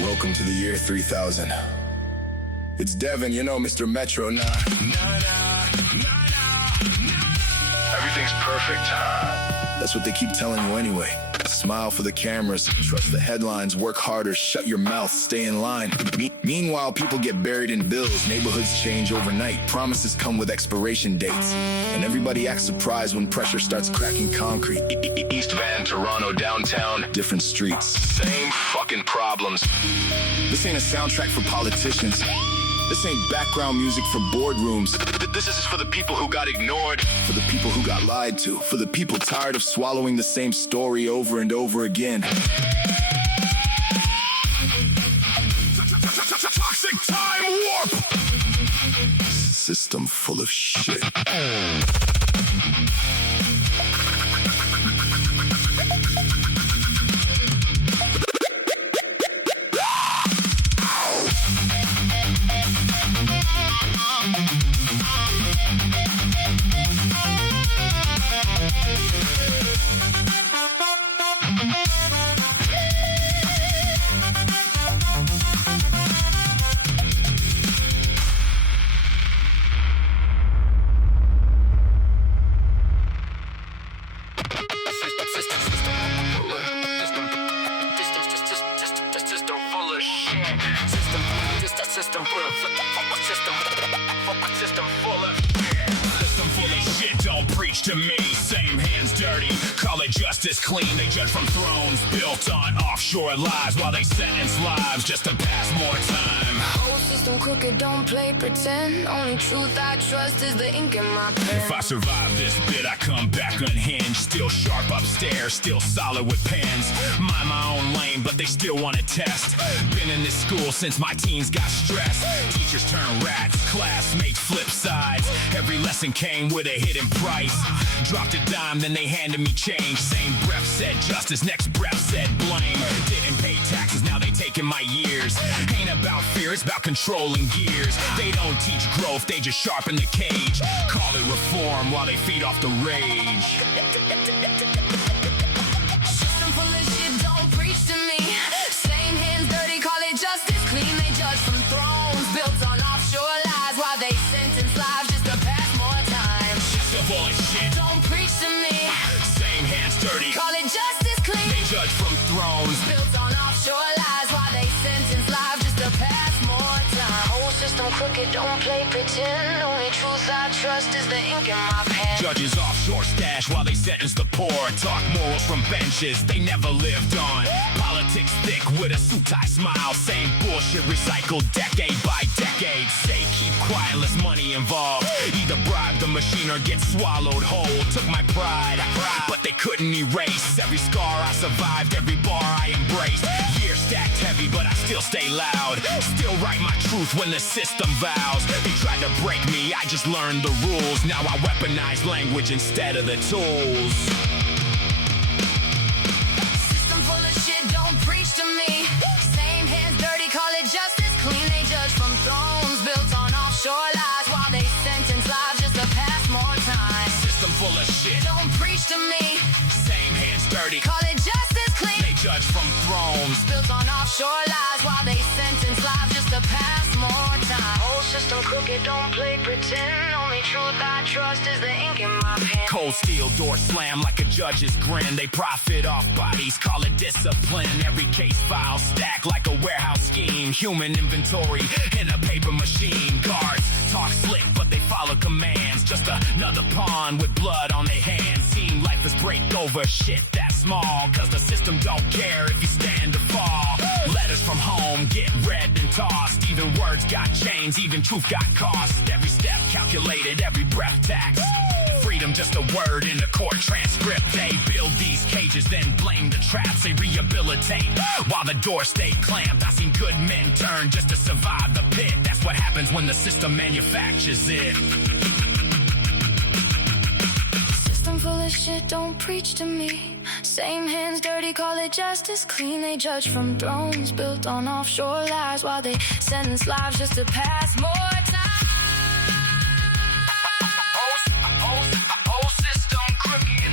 Welcome to the year 3000. It's Devin, you know, Mr. Metro. Everything's perfect. That's what they keep telling you anyway. Smile for the cameras, trust the headlines, work harder, shut your mouth, stay in line. Meanwhile, people get buried in bills, neighborhoods change overnight, promises come with expiration dates, and everybody acts surprised when pressure starts cracking concrete. East Van, Toronto, downtown, different streets, same fucking problems. This ain't a soundtrack for politicians. This ain't background music for boardrooms. This is for the people who got ignored, for the people who got lied to, for the people tired of swallowing the same story over and over again. Toxic time warp! System full of shit. To me, same hands dirty, call it justice clean. They judge from thrones built on offshore lies while they sentence lives just to pass more time. Whole system crooked, don't play pretend. Only truth I trust is the ink in my pen. If I survive this bit, I come back unhinged. Still sharp upstairs, still solid with pens. Mind my own lane, but they still want to test. Been in this school since my teens got stressed. Teachers turn rats, classmates flip sides. Every lesson came with a hidden price. Dropped a dime, then they handed me change. Same breath said justice, next breath said blame. Didn't pay taxes, now they taking my years. Ain't about fear, it's about controlling gears. They don't teach growth, they just sharpen the cage. Call it reform while they feed off the rage. System full of shit, don't preach to me. Same hands dirty, call it justice clean. They judge from thrones built on offshore lies while they sentence lives just to pass more time. System full of shit, don't preach to me. Same hands dirty, call it justice clean. They judge from thrones built on offshore lies while they sentence lives just to pass more time. Whole system crooked, don't play pretend. Only truth I trust is the ink in my pen. Judges offshore stash while they sentence the poor. Talk morals from benches they never lived on. Politics thick with a suit-tie smile. Same bullshit recycled decade by decade. Say keep quiet, less money involved. Either bribe the machine or get swallowed whole. Took my pride, but they couldn't erase every scar I survived, every bar I embraced. Years stacked heavy, but I still stay loud. Still write my truth when the system vows. They tried to break me, I just learned the rules. Now I weaponize language instead of the tools. System full of shit, don't preach to me. Same hands dirty, call it justice clean. They judge from thrones built on offshore lies while they sentence lives just to pass more time. System full of shit, don't preach to me. Same hands dirty, call it justice clean. They judge from thrones built on offshore lies while they sentence lives just to pass more time. Whole system crooked, don't play pretend. Only truth I trust is the ink in my pen. Cold steel door slam like a judge's grin. They profit off bodies, call it discipline. Every case file stack like a warehouse scheme. Human inventory in a paper machine. Guards talk slick, but they follow commands. Just another pawn with blood on their hands. Seem life is break over shit that small. Cause the system don't care if you stand or fall. Letters from home get read and tossed. Even words got chains, even truth got cost. Every step calculated, every breath taxed. Freedom just a word in a court transcript. They build these cages, then blame the traps. They rehabilitate while the doors stay clamped. I seen good men turn just to survive the pit. That's what happens when the system manufactures it. System full of shit, don't preach to me. Same hands dirty, call it justice clean. They judge from thrones built on offshore lies while they sentence lives just to pass more time. Whole system crooked,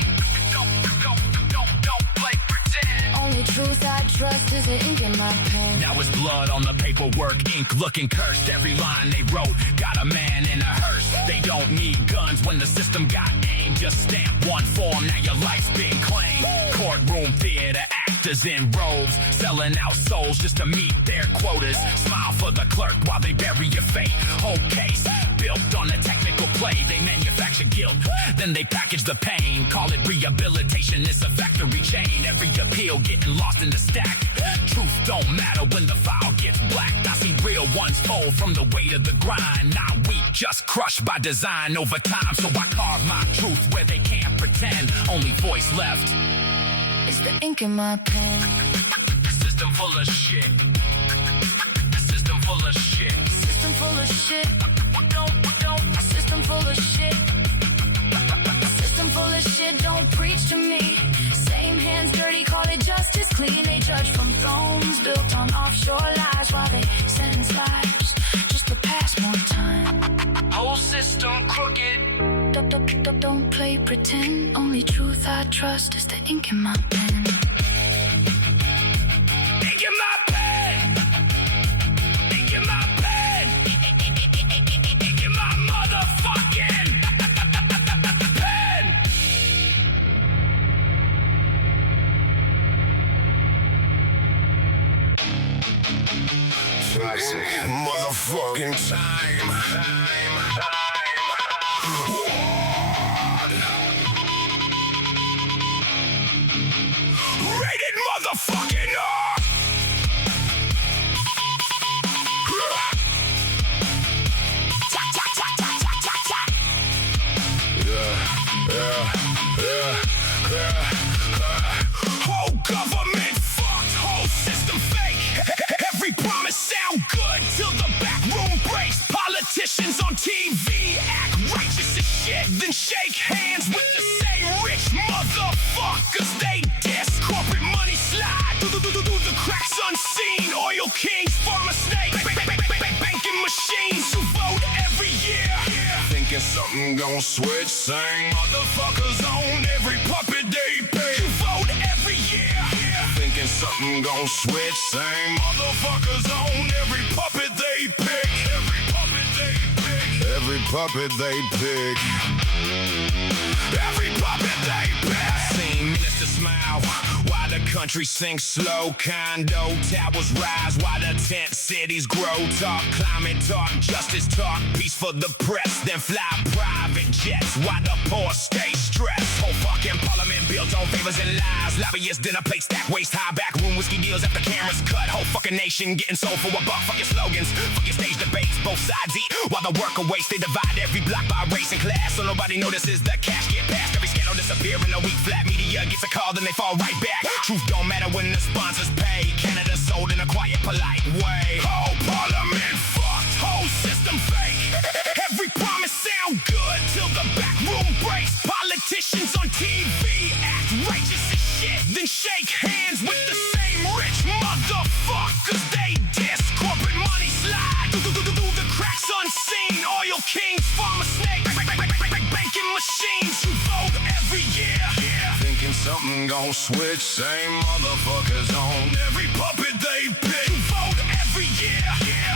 don't play pretend. Only truth I trust is the ink in my pen. Now it's blood on the paperwork, ink looking cursed. Every line they wrote got a man in a hearse. They don't need guns when the system got aim. Just stamp one form, now your life's been claimed. Courtroom theater actors in robes, selling out souls just to meet their quotas. Smile for the clerk while they bury your fate. Whole case built on a technical play. They manufacture guilt, then they package the pain. Call it rehabilitation, it's a factory chain. Every appeal getting lost in the stack. Truth don't matter when the file gets blacked. I see real ones fold from the weight of the grind. Not weak, just crushed by design over time. So I carve my truth where they can't pretend. Only voice left It's the ink in my pen. System full of shit. System full of shit. System full of shit. System full of shit. System full of shit, don't preach to me. Same hands dirty, call it justice clean. They judge from thrones built on offshore lies while they sentence lives just to pass more time. Whole system crooked. Don't play pretend. Only truth I trust is the ink in my pen. Ink in my pen. Ink in my pen. Ink in my motherfucking pen. Classic motherfucking time. Rated motherfucking R. Whole government fucked, whole system fake. Every promise sound good till the back room breaks. Politicians on TV act righteous as shit, then shake hands with the same rich motherfuckers they diss. Corporate money slide through the cracks unseen. Oil kings, pharma snakes, banking machines who vote every year. Thinking something gon' switch, same motherfuckers on every puppet they pay. Who vote every year. Thinking something gon' switch, same motherfuckers on every puppet they pick. Every puppet they pick. Every puppet they pick. Every puppet they pick. Seen ministers smile while the country sinks slow. Condo towers rise while the tent cities grow. Talk climate talk, justice talk, peace for the press. Then fly private jets while the poor stay stressed. Whole fucking parliament built on favors and lies. Lobbyists dinner plate stack, waist high back room whiskey deals after cameras cut. Whole fucking nation getting sold for a buck. Fuck your slogans, fuck your stage debates. Both sides eat while the worker waits. They divide every block by race and class, so nobody notices the cash get passed. Every scandal disappear in a week. Flat media gets a call, then they fall right back. Truth don't matter when the sponsors pay. Canada sold in a quiet, polite way. Whole parliament fucked, whole system fake. Every promise sound good till the back room breaks. Politicians on TV act righteous as shit, then shake hands with the same rich motherfuckers they diss. Corporate money slide through the cracks unseen. Oil kings, pharma snakes, banking machines who vote every year. Thinking something gon' switch, same motherfuckers on every puppet they pick. Who vote every year.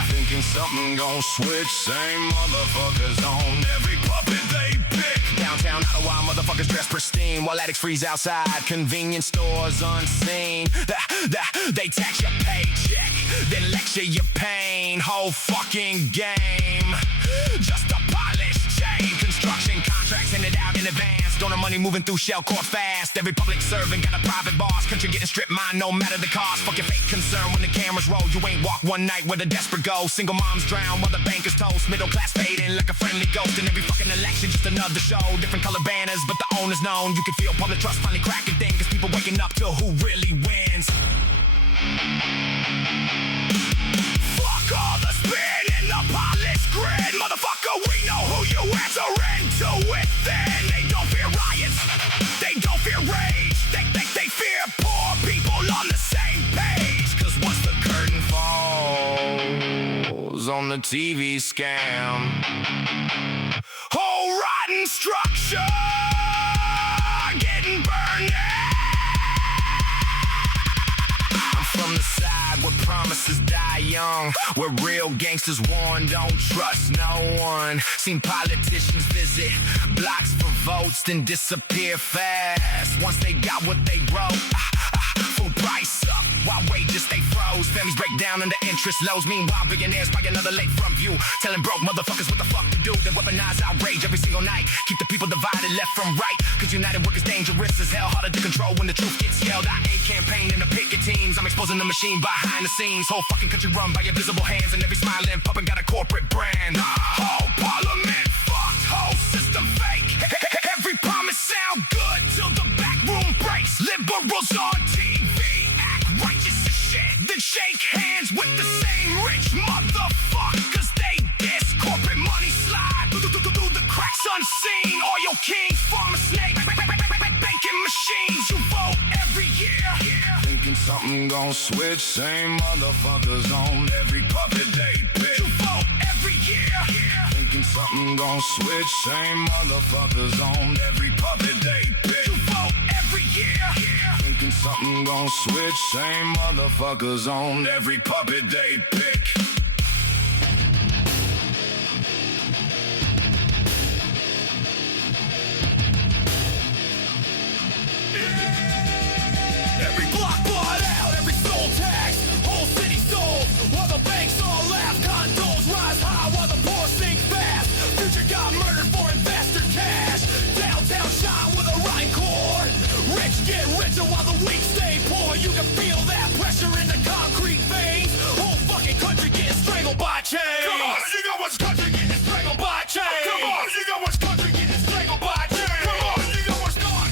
Thinking something gon' switch, same motherfuckers on every puppet they pick. Downtown Ottawa, motherfuckers dressed pristine while addicts freeze outside convenience stores unseen. They tax your paycheck, then lecture your pain. Whole fucking game, just a polished chain. Construction contracts handed out in advance. Donor money moving through shell court fast. Every public servant got a private boss. Country getting stripped mine no matter the cost. Fuck your fake concern when the cameras roll. You ain't walk one night where the desperate go. Single moms drown while the bankers toast. Middle class fading like a friendly ghost. In every fucking election just another show. Different color banners but the owner's known. You can feel public trust finally cracking thing, cause people waking up to who really wins. Fuck all the spin and the polished grid. Motherfucker, we know who you answering to it then. They don't fear riots, they don't fear rage. They fear poor people on the same page. Cause once the curtain falls on the TV scam, whole rotten structure getting burned down. promises die young. Where real gangsters warn, don't trust no one. Seen politicians visit blocks for votes, then disappear fast. Once they got what they wrote, food price up while wages stay froze. Families break down under interest lows. Meanwhile, billionaires buy another lakefront view, telling broke motherfuckers what the fuck to do. Then weaponize outrage every single night, keep the people divided left from right. Cause united work is dangerous as hell, harder to control when the truth gets yelled. I ain't campaigning the picket teams, I'm exposing the machine behind the scenes. Whole fucking country run by invisible hands, and every smiling puppet got a corporate brand. Whole parliament fucked, whole system fake. Every promise sound good till the back room breaks. Liberals on TV act righteous as shit, then shake hands with the same rich motherfuckers they diss. Corporate money slide through the cracks unseen. Oil kings, farmer snake, banking machines. You vote every year, Thinking something gon' switch, same motherfuckers on every puppet they pick. you vote every year. Thinking something gon' switch, same motherfuckers on every puppet they pick. You vote every year. Thinking something gon' switch, same motherfuckers on every puppet they pick. Every block bought out, every soul tax, whole city sold. While the banks all laugh, condos rise high while the poor sink fast. Future got murdered for investor cash. Downtown shine with a rhyme core. Rich get richer while the weak stay poor. You can feel that pressure in the concrete veins. Whole fucking country getting strangled by chains. Come on, you know what's country getting Strangled by chains. Come on, you know what's country getting Strangled by chains. Come on, you know what's not.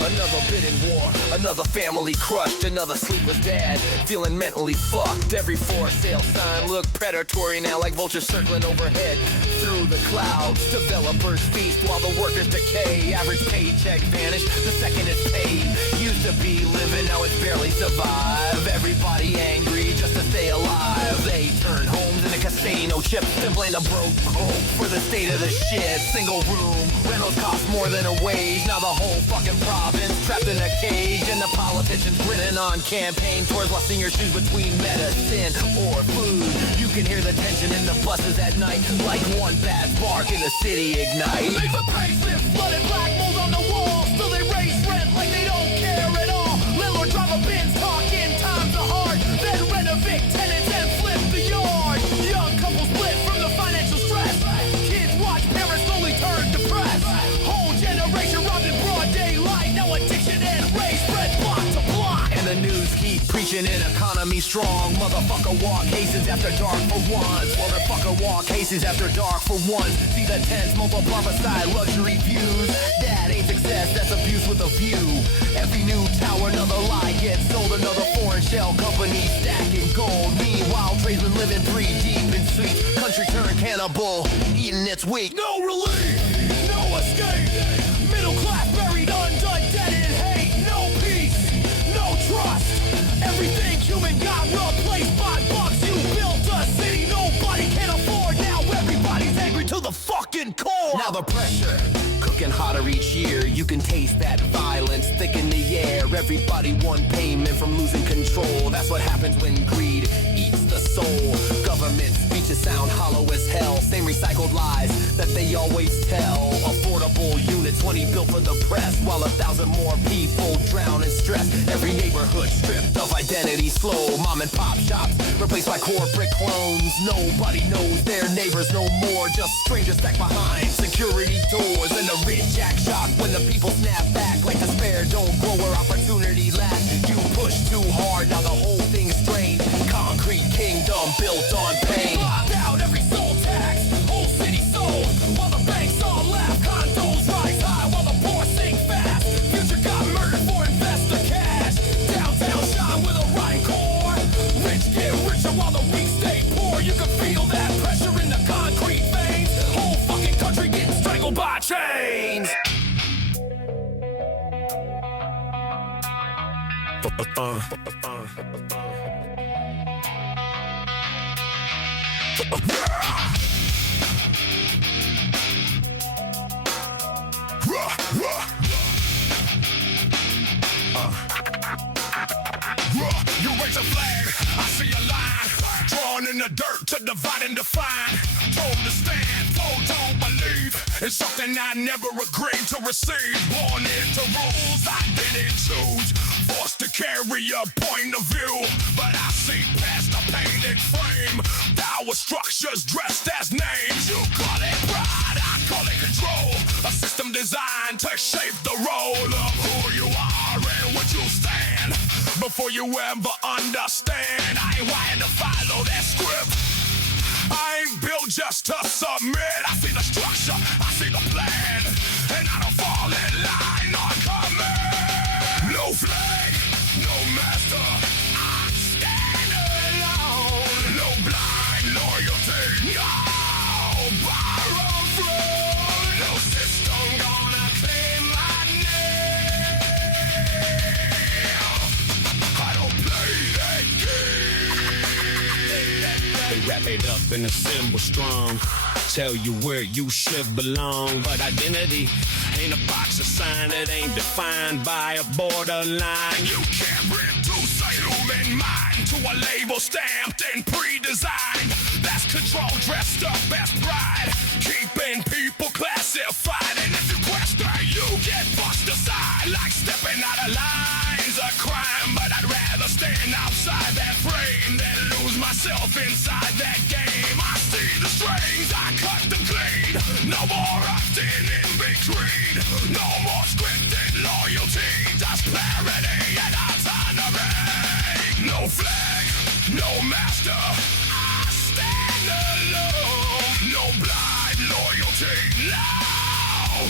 Another bidding war, another family crushed, another sleepless dad, feeling mentally fucked. Every for sale sign look predatory now, like vultures circling overhead. Through the clouds, developers feast while the workers decay. Average paycheck vanish the second it's paid. Used to be living, now it's barely survive. Everybody angry just to stay alive. They turn homes into casino chips, then blame the broke hope for the state of the shit. Single room, rentals cost more than a wage. Now the whole fucking province trapped in a cage, and the politicians grinning on campaign tours while seeing your shoes between medicine or food. You can hear the tension in the buses at night, like one bad spark in the city ignite. Leave a payslip, flooded black mold on the walls. Still they raise rent like they don't care at all. Landlord drive a Benz, talking times are hard. Then renovate tenants and flip the yard. Young couples split from the financial stress. Kids watch parents slowly turn depressed. Whole generation robbed in broad daylight. Now addiction and rage spread block to block. And the news keep preaching an economy strong. Motherfucker walk hastens after dark for once. Motherfucker walk hastens after dark for once. See the tents, multiply beside luxury views. That ain't success, that's abuse with a view. Every new tower, another lie gets sold. Another foreign shell company stacking gold. Meanwhile, tradesmen living 3 deep in streets. Country turned cannibal, eating its weak. No relief, no escape. Middle class buried undone, dead in hate. No peace, no trust. Everything human got replaced by bucks. You built a city nobody can afford. Now everybody's angry to the fucking core. Now the pressure cooking hotter each year. You can taste that violence thick in the air. Everybody one payment from losing control. That's what happens when greed eats the soul. Government speeches sound hollow as hell. Same recycled lies that they always tell. Affordable units, 20 built for the press, while 1,000 more people drown in stress. Every neighborhood stripped of identity slow. Mom and pop shops replaced by corporate clones. Nobody knows their neighbors no more. Just strangers stacked behind security doors. And the rich act shocked when the people snap back. Like despair don't grow where opportunity lacks. You push too hard, now the whole thing's strained. Concrete kingdom built on pain. Blocked out every soul tax, whole city sold. While the banks all laugh, condos rise high while the poor sink fast. Future got murdered for investor cash. Downtown shine with a rhyme core. Rich get richer while the weak stay poor. You can feel that pressure in the concrete veins. Whole fucking country getting strangled by chains. divide and define. Told to stand, told don't believe. It's something I never agreed to receive. Born into rules I didn't choose. Forced to carry a point of view, but I see past the painted frame. Power structures dressed as names. You call it pride, I call it control. A system designed to shape the role of who you are and what you stand. Before you ever understand, I ain't wired to follow that script. I ain't built just to submit. I see the structure, I see the plan, and I don't fall in line or commit. No flag, no master, I stand alone. No blind loyalty, no borrowed throne. No system gonna claim my name. I don't play that game. They wrap it up in a symbol strong. Tell you where you should belong. But identity ain't a box, a sign that ain't defined by a borderline. You can't reduce a human mind to a label stamped and pre-designed. That's control dressed up as pride, keeping people classified. And if you question, you get pushed aside like stepping out of line's a crime. But I'd rather stand outside that frame than lose myself inside that game. I see the strings, I cut them clean. No more acting in between. No more scripted loyalty, just clarity and autonomy. No flag, no master, I stand alone. No blind loyalty, no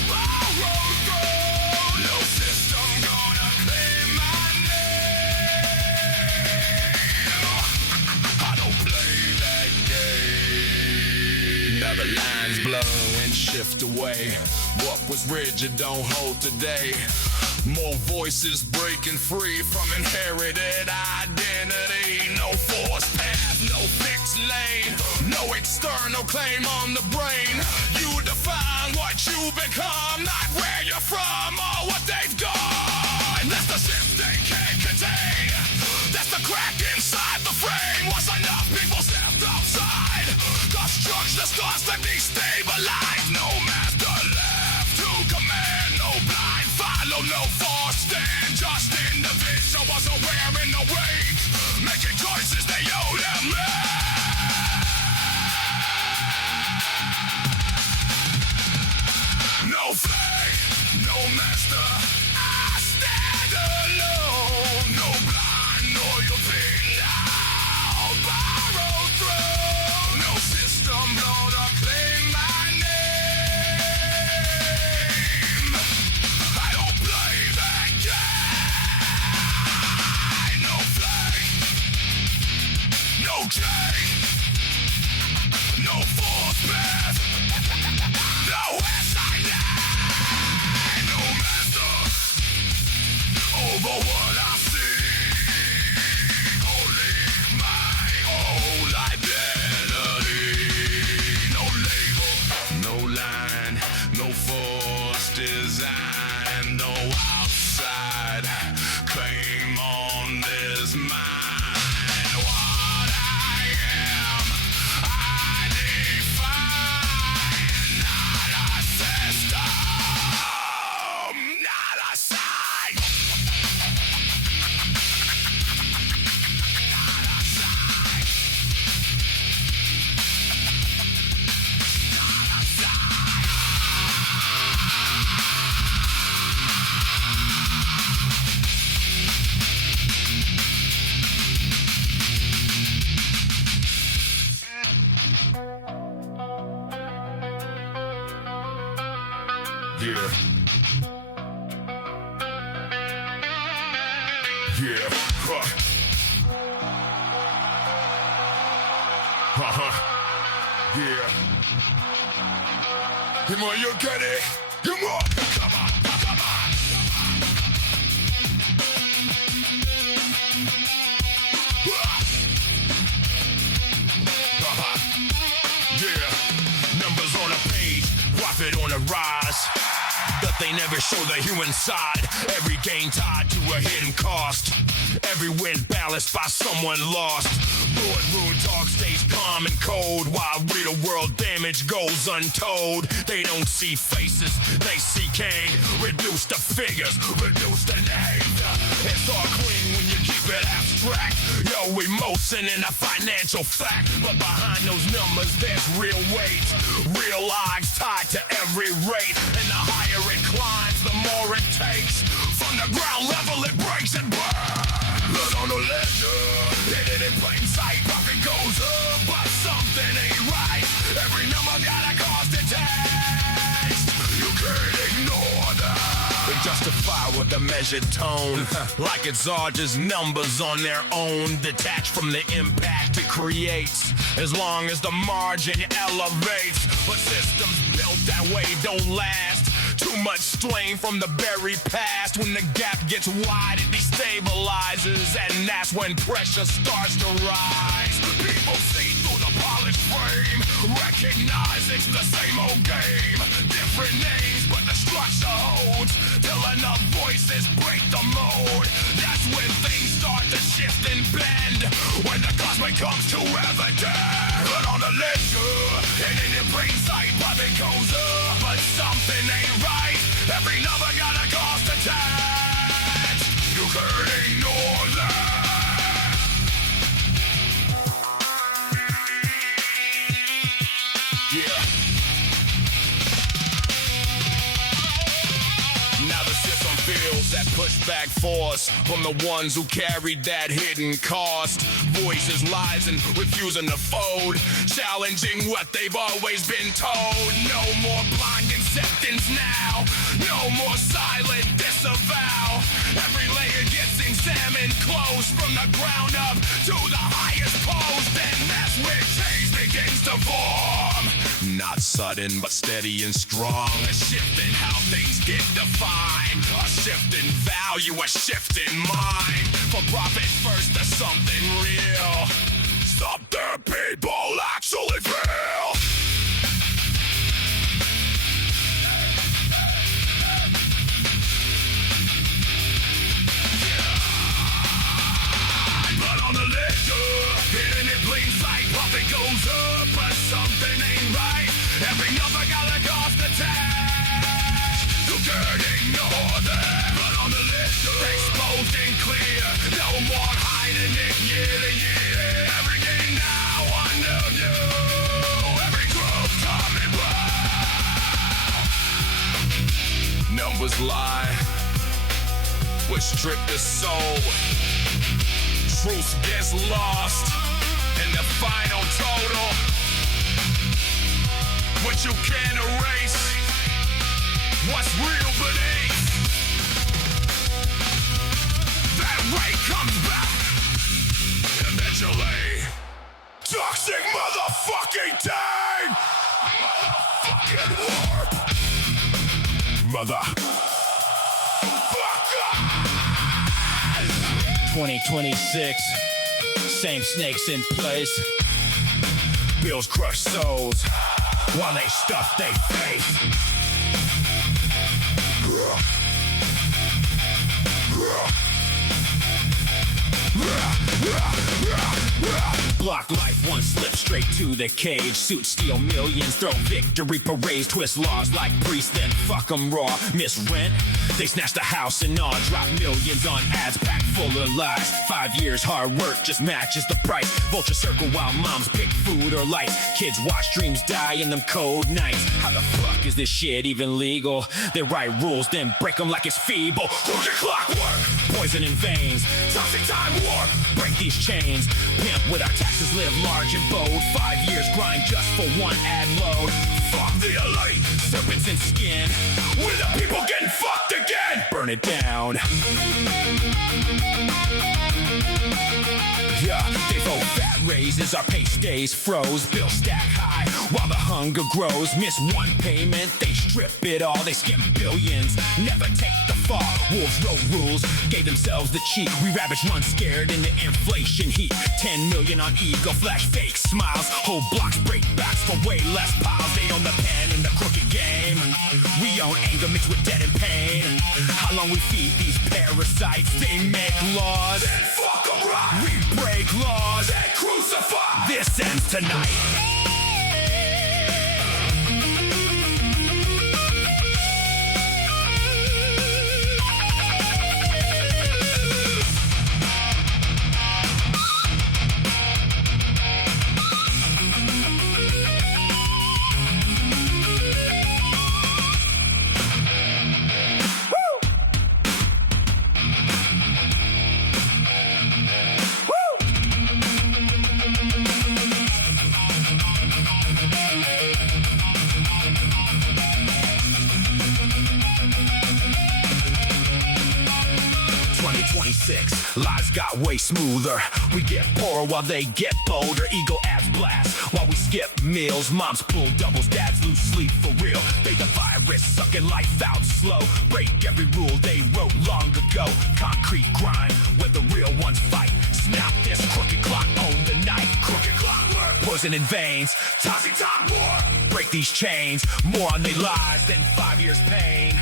borrowed throne. No system gonna claim my name. I don't play that game. Now the lines blow and shift away. What was rigid don't hold today. More voices breaking free from inherited identity. No forced path, no fixed lane. No external claim on the brain. You define what you become, not where you're from or what they've done. That's the shift they can't contain. That's the crack inside the frame. Once enough people stepped outside, the structure starts to destabilize. No master left to command. No blind follow, no force stand. Just individuals aware in the wake, making choices they owe them. No flag, no master, I stand alone. No blind loyalty, no borrowed throne. No system gonna claim my name. I don't play that game. No flag, no chain, no force path, no website line, no master over what I see. Only my own identity. No label, no line, no force design, no outside claim on this mind. What I am, I define, not a system, not a sign. Not a sign. Not a sign. Yeah. Yeah. Huh. Yeah. Come on, you get it. Come on. Come on. Come on. Yeah. Numbers on a page, profit on the rise. The they never show the human side. Every gain tied to a hidden cost. Every win balanced by someone lost. Boardroom talk stays calm and cold, while real world damage goes untold. They don't see faces, they see cane. Reduce the figures, reduce the names. It's all clean when you keep it abstract. Yo, emotion and a financial fact, but behind those numbers there's real weight. Real lives tied to every rate, and the higher it climbs, the more it takes. From the ground level it breaks and burns. Blood on the ledger, hidden in plain sight. Profit goes up, but something ain't right. Every number got a cost attached. You can't ignore that. They justify with a measured tone, like it's all just numbers on their own, detached from the impact it creates. As long as the margin elevates, but systems built that way don't last. Too much strain from the buried past. When the gap gets wide, it destabilizes, and that's when pressure starts to rise. People see through the polished frame, recognize it's the same old game. Different names, but the structure holds, till enough voices break the mold. That's when things start to shift and bend, when the cosmic comes to evidence. But on the ledger, hidden in plain sight, profit goes up, but something ain't right. Every number got a cost attached. You can't ignore that. Yeah. Now the system feels that pushback force from the ones who carried that hidden cost. Voices, lies, and refusing to fold, challenging what they've always been told. No more blind acceptance now, no more silent disavow. Every layer gets examined close, from the ground up to the highest post, and that's where change begins to form. Not sudden, but steady and strong. A shift in how things get defined, a shift in value, a shift in mind. For profit first to something real, something people actually feel. But on the ledger, hidden in plain sight, profit goes up, but something ain't right. Every number got a cost attached. You can't ignore that. But on the ledger, exposed and clear, no more hiding it year to year. Every game now under you, every group coming back. Numbers lie, which strip the soul. Truth gets lost in the final total. What you can't erase, what's real beneath. That ray comes back eventually. Toxic motherfucking time. Motherfucking war. Motherfucker. 2026, same snakes in place. Bills crush souls while they stuff they face. Block life, one slip straight to the cage. Suit steal millions, throw victory parades. Twist laws like priests, then fuck them raw. Miss rent, they snatch the house and all. Drop millions on ads packed full of lies. 5 years hard work just matches the price. Vulture circle while moms pick food or lights. Kids watch dreams die in them cold nights. How the fuck is this shit even legal? They write rules, then break them like it's feeble. Who's your clockwork? Poison in veins, toxic time war. Break these chains, pimp with our taxes, live large and bold. 5 years grind just for one ad load. Fuck the elite, serpents in skin. We're the people getting fucked again. Burn it down. Yeah, they vote fat raises, our pay stays froze. Bills stack high while the hunger grows. Miss one payment, they strip it all. They skim billions, never take the fall. Wolves wrote rules, gave themselves the cheek. We ravage run scared in the inflation heat. 10 million on ego, flash fake smiles. Whole blocks break backs for way less piles. They own the pen in the crooked game. We own anger mixed with dead and we feed these parasites. They make laws, Then fuck 'em right. we break laws. Then crucify. This ends tonight. Lives got way smoother. We get poorer while they get bolder. Ego abs blast while we skip meals. Moms pull doubles, dads lose sleep for real. They the virus, sucking life out slow. Break every rule they wrote long ago. Concrete grind where the real ones fight. Snap this crooked clock, own the night. Crooked clockwork, poison in veins. Tossy top war. Break these chains. More on their lives than 5 years pain.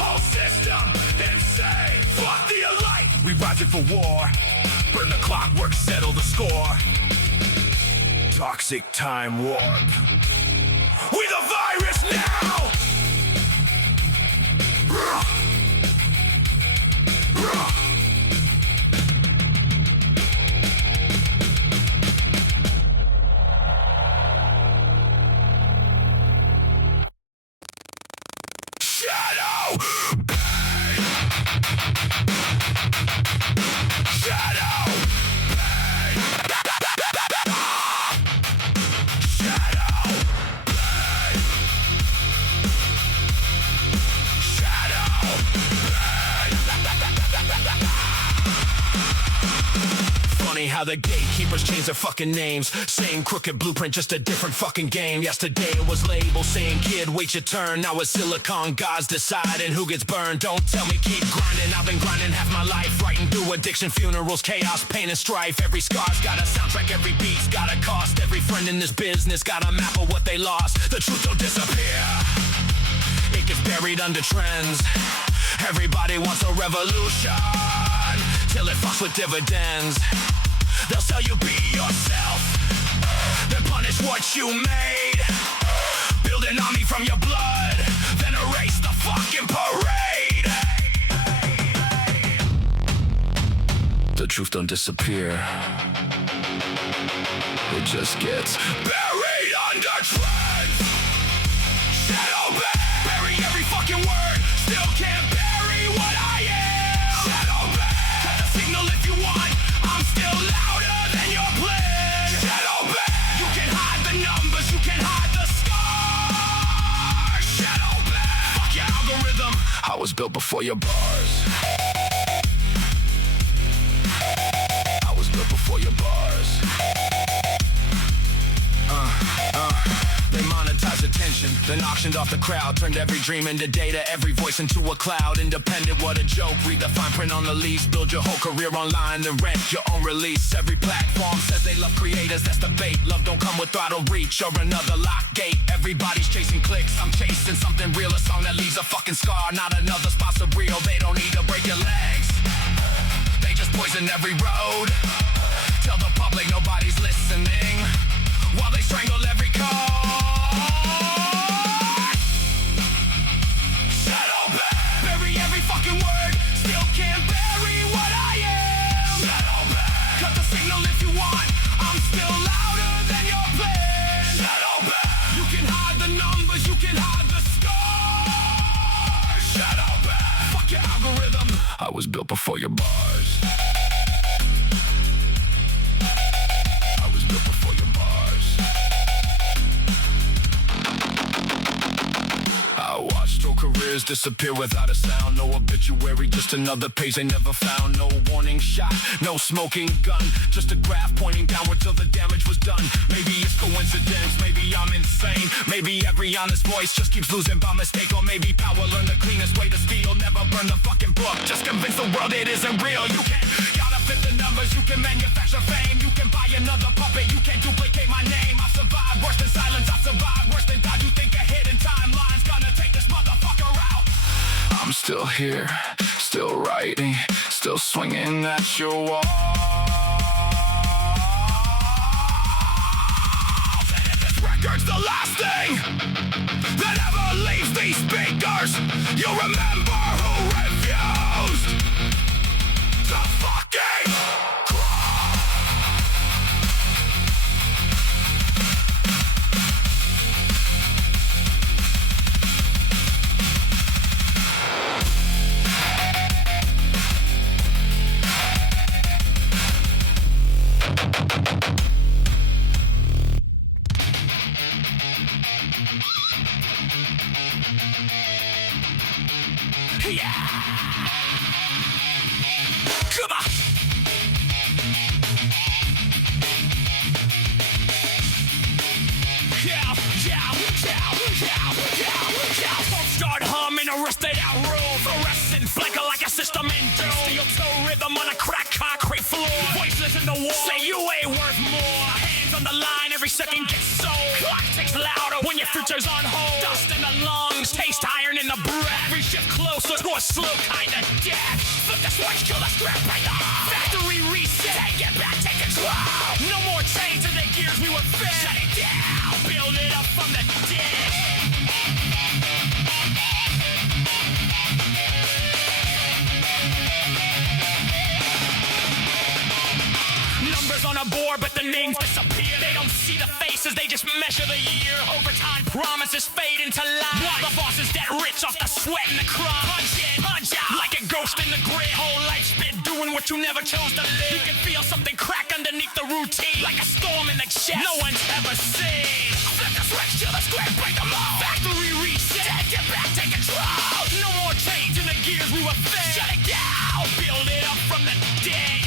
Whole system insane. Fuck the elite. We rise it for war. Burn the clockwork, settle the score. Toxic time warp. We the virus now. Shadow! Bang! Shadow! Bang! Shadow! Bang! Shadow! Funny how the gatekeepers change their fucking names. Same crooked blueprint, just a different fucking game. Yesterday it was labeled saying, kid, wait your turn. Now it's silicon gods deciding who gets burned. Don't tell me keep grinding. I've been grinding half my life, writing through addiction, funerals, chaos, pain and strife. Every scar's got a soundtrack, every beat's got a cost. Every friend in this business got a map of what they lost. The truth don't disappear, it gets buried under trends. Everybody wants a revolution till it fucks with dividends. They'll sell you be yourself, then punish what you made. Build an army from your blood, then erase the fucking parade. The truth don't disappear, it just gets buried under trends. Shadow bang, bury every fucking word, still can't bury what I am. Shadow bang, cut the signal if you want, I'm still louder than your plan. Shadow bang, you can hide the numbers, you can hide the scars. Shadow bang, fuck your algorithm, I was built before your bars. I was built before your bars. They monetize attention, then auctioned off the crowd. Turned every dream into data, every voice into a cloud. Independent, what a joke. Read the fine print on the lease. Build your whole career online, then rent your own release. Every platform says they love creators, that's the bait. Love don't come with throttle reach or another lock gate. Everybody's chasing clicks, I'm chasing something real. A song that leaves a fucking scar, not another sponsor reel. They don't need to break your legs, they just poison every road. Tell the public nobody's listening, while they strangle every code. Shadow bang, bury every fucking word, still can't bury what I am. Shadow bang, cut the signal if you want, I'm still louder than your plan. Shadow bang, you can hide the numbers, you can hide the scars. Shadow bang, fuck your algorithm, I was built before your bars. I was built before your bars. I watched whole careers disappear without a sound. No obituary, just another page they never found. No warning shot, no smoking gun, just a graph pointing downward till the damage was done. Maybe it's coincidence, maybe I'm insane. Maybe every honest voice just keeps losing by mistake. Or maybe power learned the cleanest way to steal. Never burn the fucking book, just convince the world it isn't real. You can't counterfeit the numbers, you can manufacture fame. You can buy another puppet, you can't duplicate my name. I survived worse than silence, I survived worse than God. You think a hidden timeline's gonna take this motherfucker out? I'm still here, still writing, still swinging at your wall. And if this record's the last thing that ever leaves these speakers, you'll remember who refused the fucking come on! Folks start humming a rusted out roof, fluorescent flicker like a system in doom. Steel toe rhythm on a cracked concrete floor. Voices in the wall say you ain't worth more. Hands on the line, every second gets sold. Clock ticks louder when your future's on hold. Dust in the lungs, taste iron in the breath. Every shift closer to a slow kind of death. Flip the switch, kill the script, break the heart. Factory reset, take it back, take control. No more chains in the gears we were fed. Shut it down, build it up from the dead. Numbers on a board, but the names disappear. They don't see the faces, they just measure the year. Overtime promises fade into life. While the boss is that rich off the sweat and the crime. Punch in, punch out, like a ghost in the grid. Whole life spent doing what you never chose to live. You can feel something crack underneath the routine, like a storm in the chest no one's ever seen. Flip the switch to the script, break them all. Factory reset, take it back, take control. No more chains in the gears we were fed. Shut it down, build it up from the dead.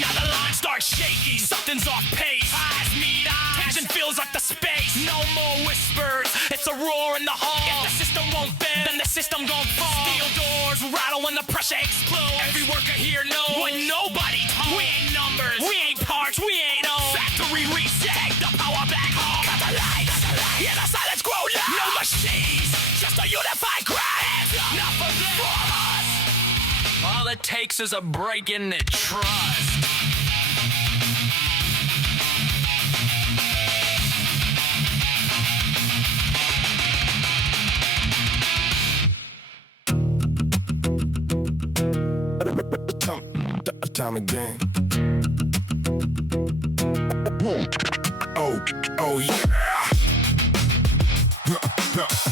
Now the line starts shaking, something's off pace. Eyes meet eyes, tension feels like the space. No more whispers, it's a roar in the hall. If the system won't bend, then the system gon' fall. Steel doors rattle when the pressure explodes. Every worker here knows when nobody told. We ain't numbers, we ain't parts, we ain't old. Factory reset, take the power back home. Cut the lights, yeah, the silence grow loud. No machines, just a unified cry. Not for them, for us. All it takes is a break in the trust. Time again. Oh yeah.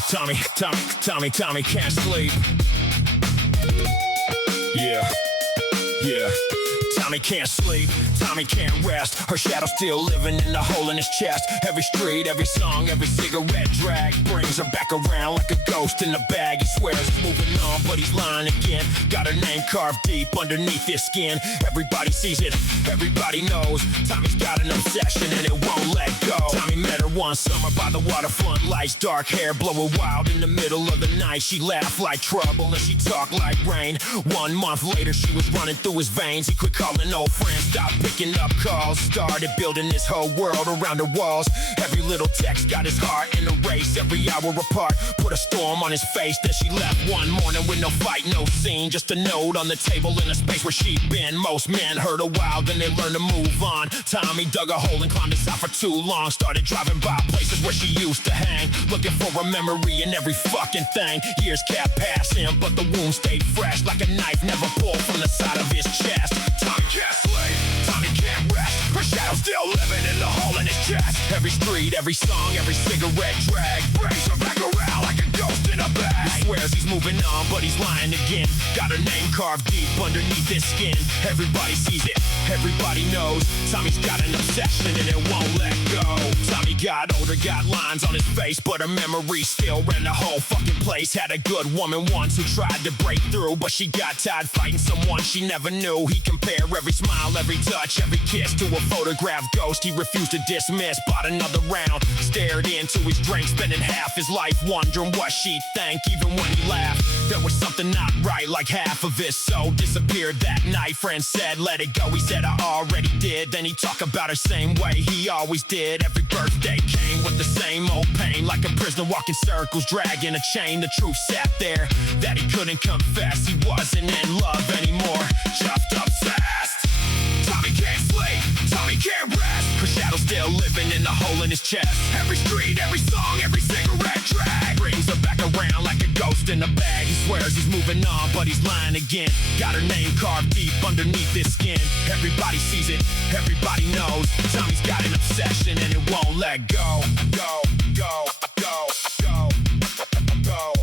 Tommy can't sleep. Yeah. Tommy can't sleep, Tommy can't rest. Her shadow still living in the hole in his chest. Every street, every song, every cigarette drag brings her back around like a ghost in a bag. He swears he's moving on, but he's lying again. Got her name carved deep underneath his skin. Everybody sees it, everybody knows. Tommy's got an obsession and it won't let go. Tommy met her one summer by the waterfront lights. Dark hair blowing wild in the middle of the night. She laughed like trouble and she talked like rain. 1 month later she was running through his veins. He quit calling old friends, stopped picking up calls. Started building this whole world around her walls. Every little text got his heart in a race. Every hour apart put a storm on his face. Then she left one morning with no fight, no scene. Just a note on the table in a space where she'd been. Most men hurt a while, then they learn to move on. Tommy dug a hole and climbed inside for too long. Started driving by places where she used to hang, looking for a memory in every fucking thing. Years kept passing, but the wound stayed fresh, like a knife never pulled from the side of his chest. Tommy can't sleep, Tommy can't rest. Her shadow still living in the hole in his chest. Every street, every song, every cigarette drag brings her back around like a ghost in a bag. He swears he's moving on, but he's lying again. Got her name carved deep underneath his skin. Everybody sees it, everybody knows. Tommy's got an obsession and it won't let go. Tommy got older, got lines on his face, but her memory still ran the whole fucking place. Had a good woman once who tried to break through, but she got tired fighting someone she never knew. He compared every smile, every touch, every kiss to a photograph ghost he refused to dismiss. Bought another round, stared into his drink, spending half his life wondering what she'd thank even when he laughed. There was something not right, like half of his soul disappeared that night. Friend said, let it go, he said, I already did. Then he talked about her same way he always did. Every birthday came with the same old pain, like a prisoner walking circles, dragging a chain. The truth sat there, that he couldn't confess. He wasn't in love anymore, just obsessed. Tommy can't sleep, Tommy can't rest. Her shadow still living in the hole in his chest. Every street, every song, every cigarette drag brings her back around like a ghost in a bag. He swears he's moving on, but he's lying again. Got her name carved deep underneath his skin. Everybody sees it, everybody knows. Tommy's got an obsession and it won't let go. Go, go, go, go, go.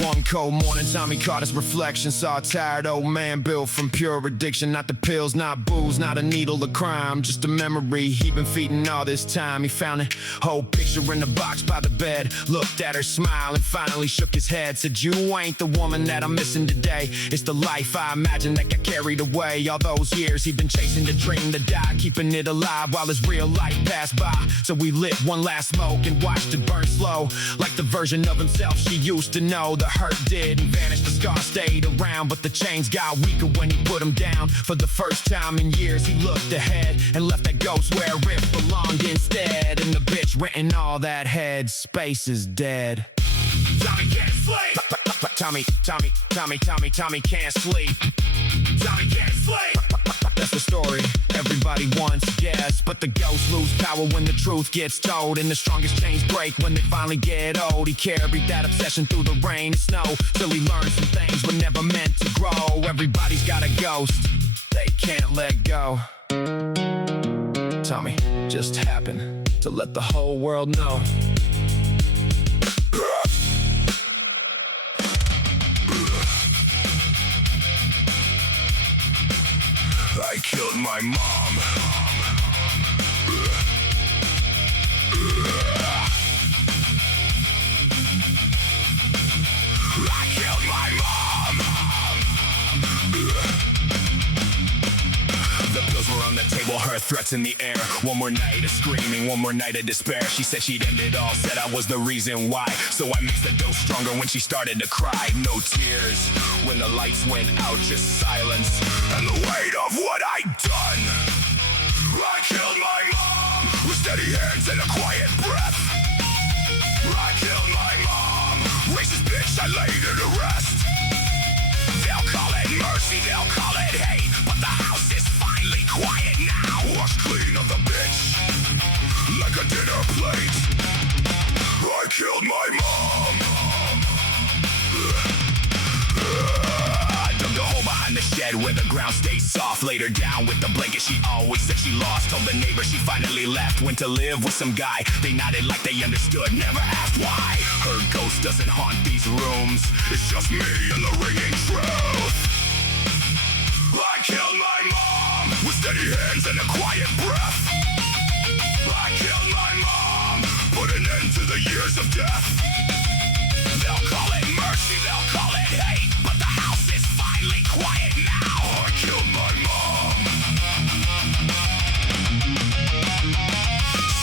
One cold morning, Tommy caught his reflection. Saw a tired old man built from pure addiction. Not the pills, not booze, not a needle of crime, just a memory he'd been feeding all this time. He found a whole picture in the box by the bed. Looked at her, smiled, and finally shook his head. Said, you ain't the woman that I'm missing today. It's the life I imagined that got carried away. All those years he'd been chasing the dream to die, keeping it alive while his real life passed by. So we lit one last smoke and watched it burn slow, like the version of himself she used to know. The hurt did and vanished, the scar stayed around, but the chains got weaker when he put him down. For the first time in years he looked ahead and left that ghost where it belonged instead. And the bitch renting all that head space is dead. Tommy can't sleep. Tommy can't sleep. Tommy can't sleep. That's the story everybody wants, yes. But the ghosts lose power when the truth gets told, and the strongest chains break when they finally get old. He carried that obsession through the rain and snow, till he learned some things were never meant to grow. Everybody's got a ghost they can't let go. Tommy just happened to let the whole world know. I killed my mom. I killed my mom. The pills were on the table, her threats in the air. One more night of screaming, one more night of despair. She said she'd end it all, said I was the reason why. So I mixed the dose stronger when she started to cry. No tears when the lights went out, just silence and the weight of what I'd done. I killed my mom with steady hands and a quiet breath. I killed my mom, racist bitch, I laid her to rest. They'll call it mercy, they'll call it hate, but the house is finally quiet now. Wash clean of the bitch like a dinner plate. I killed my mom. Dug the hole behind the shed where the ground stays soft. Laid her down with the blanket she always said she lost. Told the neighbor she finally left, went to live with some guy. They nodded like they understood, never asked why. Her ghost doesn't haunt these rooms, it's just me and the ringing truth. I killed my mom with steady hands and a quiet breath. I killed my mom, put an end to the years of death. They'll call it mercy, they'll call it hate, but the house is finally quiet now. I killed my mom.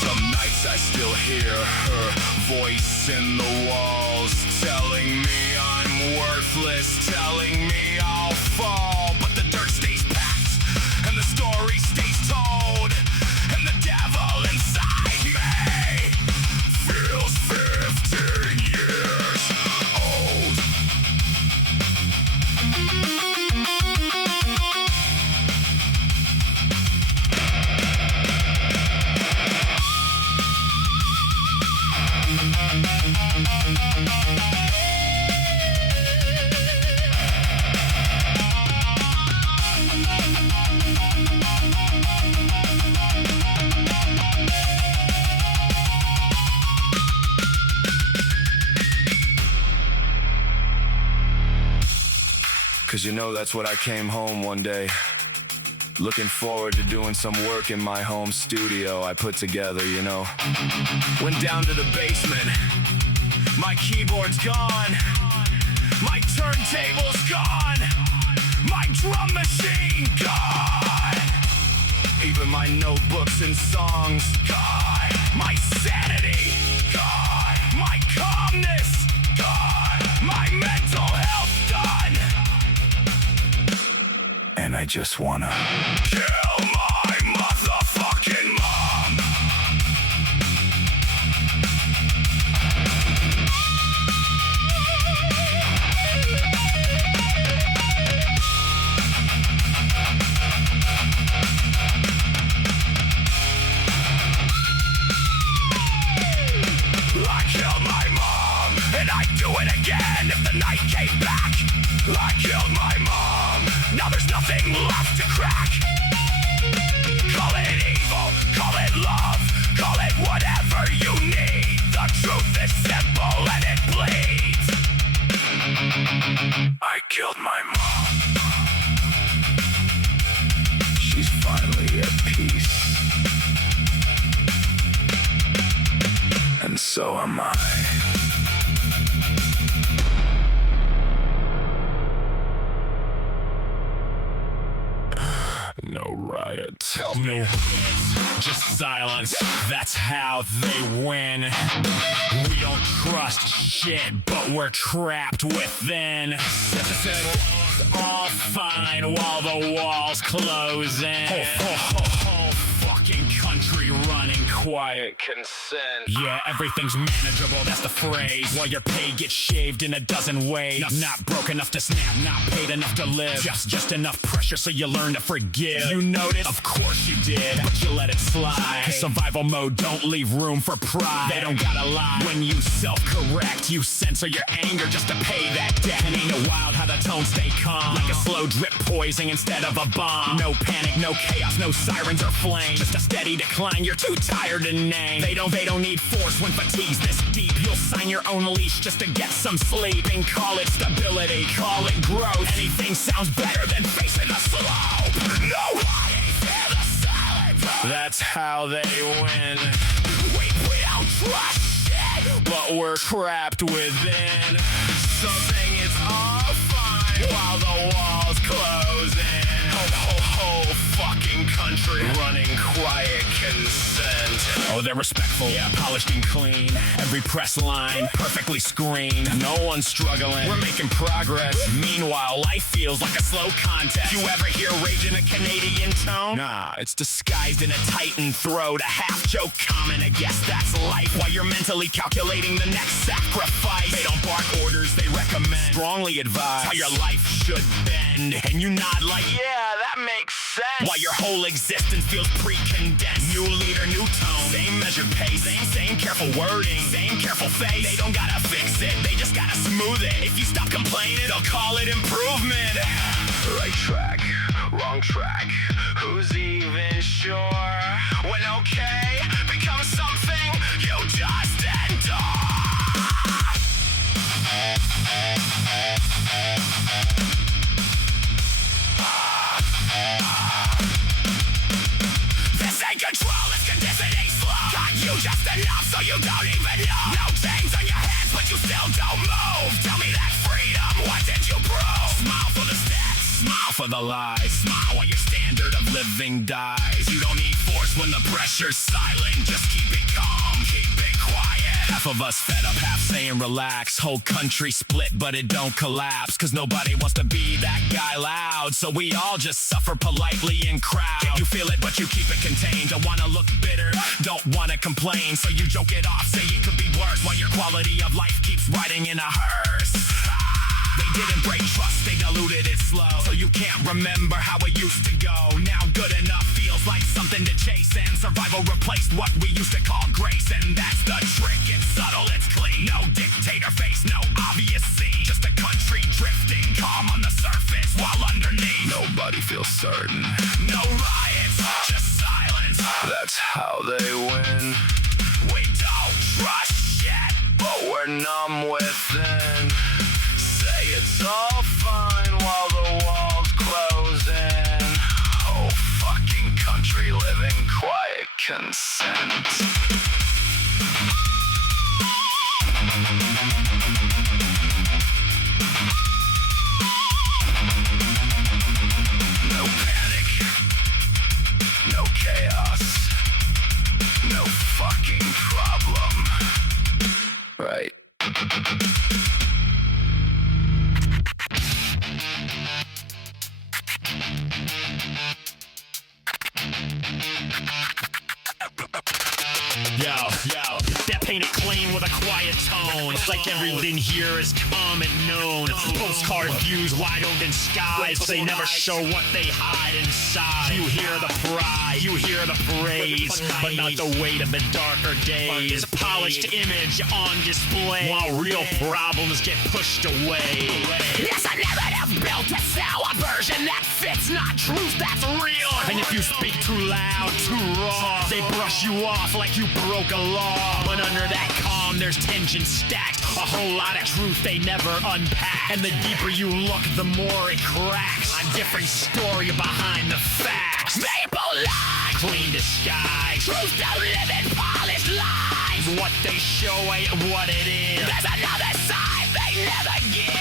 Some nights I still hear her voice in the walls, telling me I'm worthless, telling me I'll fall. But the dirt stays packed, and the story stays told, and the devil inside me feels 15 years old. Cause you know that's what I came home one day, looking forward to doing some work in my home studio I put together, you know. Went down to the basement, my keyboard's gone, my turntable's gone, my drum machine gone. even my notebooks and songs. God, my sanity. God, my calmness. God, my mental health done. And I just wanna kill my motherfucking mom. I killed my mom, and I'd do it again if the night came back. I killed my mom, now there's nothing left to crack. Call it evil, call it love, call it whatever you need. The truth is simple and it bleeds. I killed my mom. She's finally at peace. And so am I. No riot. Tell me. Just silence. That's how they win. We don't trust shit, but we're trapped within. All fine while the walls close in. Whole fucking country running quiet consent. Yeah, everything's manageable, that's the phrase. While your pay gets shaved in a dozen ways. Not broke enough to snap, not paid enough to live. Just enough pressure so you learn to forgive. You noticed? Of course you did, but you let it slide. Cause survival mode don't leave room for pride. They don't gotta lie. When you self-correct, you censor your anger just to pay that debt. And ain't it wild how the tone stay calm? Like a slow drip poison instead of a bomb. No panic, no chaos, no sirens or flames. Just a steady decline, you're too tired to name. They don't need force when fatigue's this deep. You'll sign your own leash just to get some sleep. And call it stability, call it growth. Anything sounds better than facing the slope. No, I ain't fear the silence. That's how they win. We don't trust shit, but we're trapped within. So sing it's all fine while the walls close in. Whole fucking country running quiet consent. Oh, they're respectful, yeah, polished and clean. Every press line perfectly screened. No one's struggling, we're making progress. Meanwhile, life feels like a slow contest. You ever hear rage in a Canadian tone? Nah, it's disguised in a Titan throat. A half joke comment, I guess that's life. While you're mentally calculating the next sacrifice. They don't bark orders, they recommend. Strongly advise how your life should bend. And you nod like, yeah, that makes sense. While your whole existence feels pre-condensed. New leader, new tone. Same measured pace. Same careful wording. Same careful face. They don't gotta fix it, they just gotta smooth it. If you stop complaining, they'll call it improvement. Right track, wrong track. Who's even sure? When okay becomes something you just endure. This ain't control, it's conditioning slow. Got you just enough so you don't even know. No chains on your hands, but you still don't move. Tell me that freedom, what did you prove? Smile for the stats, smile for the lies. Smile while your standard of living dies. You don't need force when the pressure's silent. Just keep it calm, keep it quiet. Half of us fed up, half saying relax. Whole country split, but it don't collapse. Cause nobody wants to be that guy loud. So we all just suffer politely in crowd. Can you feel it, but you keep it contained. Don't wanna look bitter, don't wanna complain. So you joke it off, say it could be worse. While your quality of life keeps riding in a hearse. They didn't break trust, they diluted it slow. So you can't remember how it used to go. Now good enough feels like something to chase. And survival replaced what we used to call grace. And that's the trick, it's subtle, it's clean. No dictator face, no obvious scene. Just a country drifting, calm on the surface. While underneath, nobody feels certain. No riots, just silence. That's how they win. We don't trust shit, but we're numb within. It's all fine while the walls close in. Oh, fucking country living quiet consent. No panic, no That painted clean with a quiet tone, like everything here is common known. Postcard views, wide open skies, they never show what they hide inside. You hear the pride, you hear the praise, but not the weight of the darker days. Polished image on display, while real problems get pushed away. It's a narrative built to sell a version that fits, not truth that's real. And if you speak too loud, too raw, they brush you off like you broke a law. But under that calm, there's tension stacked, a whole lot of truth they never unpack. And the deeper you look, the more it cracks. A different story behind the facts. Maple lies, Clean disguise, truth don't live in polished lies. what they show ain't what it is. There's another side they never give.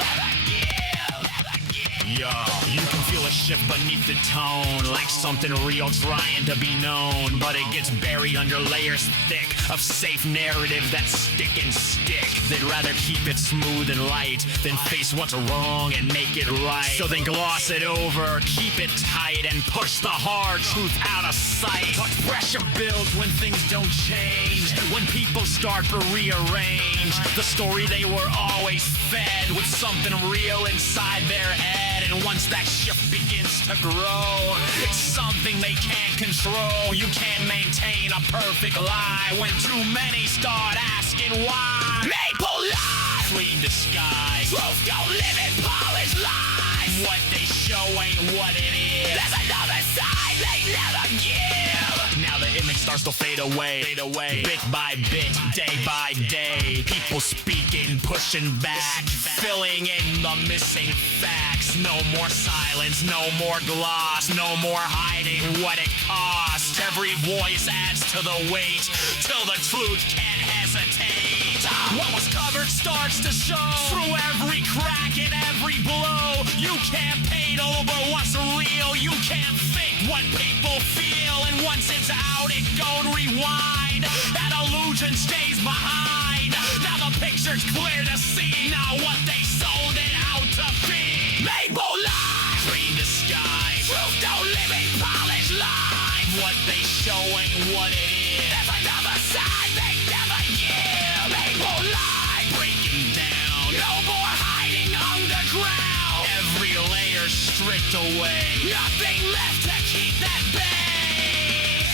Never give, never give. Yo, you can feel a shift beneath the tone, like something real trying to be known, but it gets buried under layers thick of safe narrative that stick and stick. They'd rather keep it smooth and light than face what's wrong and make it right. So then gloss it over, keep it tight, and push the hard truth out of sight. But pressure builds when things don't change, when people start to rearrange the story they were always fed with something real inside their head. And once that shift begins to grow, it's something they can't control. You can't maintain a perfect lie when too many start asking why. Maple lies, Clean disguise, truth don't live in polished lies. what they show ain't what it is. There's another side they never give. Now the image starts to fade away, bit by bit, day by day. People speaking, pushing back, filling in the missing facts. No more silence, no more gloss, no more hiding what it costs. Every voice adds to the weight, till the truth can't hesitate. What was covered starts to show through every crack and every blow. You can't paint over what's real, you can't fake what people feel. And once it's out, it don't rewind. That illusion stays behind. Now the picture's clear to see, now what they sold it out to be. Maple lies, Clean disguise, truth don't live in polished lies. what they show ain't what it is. There's another side they never give. Maple lies, Breaking down, no more hiding underground. every layer stripped away. Nothing left to keep that bay.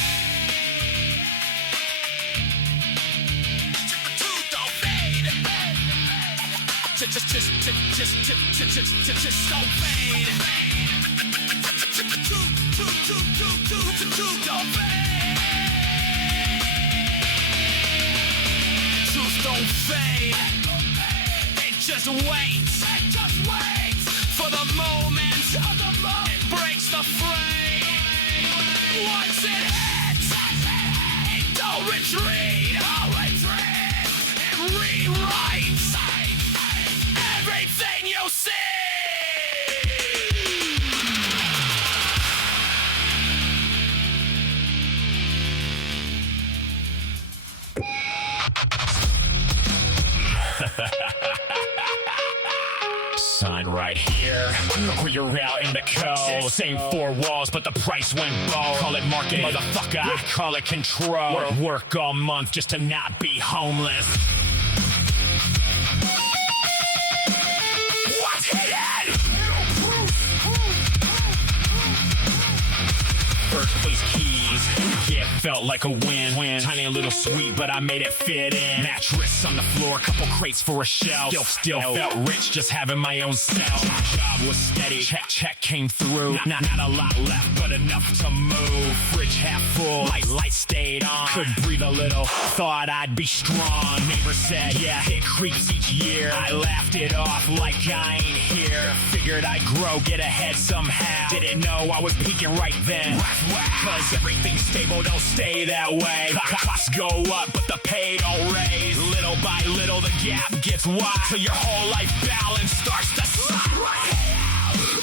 Truth don't fade. Just don't fade. Truth don't fade. Truth don't fade, it just waits for the moment it breaks the frame. Once it hits, it don't retreat. It rewrites everything you see. Sign right here, where you're out in the cold. Same four walls, but the price went bold. Call it market, motherfucker, I call it control. Work all month just to not be homeless. What's hidden? First place keys, yeah, felt like a win. Tiny little sweet, but I made it fit in. Mattress on the floor, couple crates for a shelf. Still felt rich, just having my own self. Job was steady, check came through. Not a lot left, but enough to move. Fridge half full, light stayed on. Could breathe a little, thought I'd be strong. Neighbor said, yeah, it creeps each year. I laughed it off like I ain't here. Figured I'd grow, get ahead somehow. Didn't know I was peaking right then. Cause everything's stable, don't stay that way. Costs go up, but the pay don't raise. Little by little, the gap gets wide, till your whole life balance starts to slide.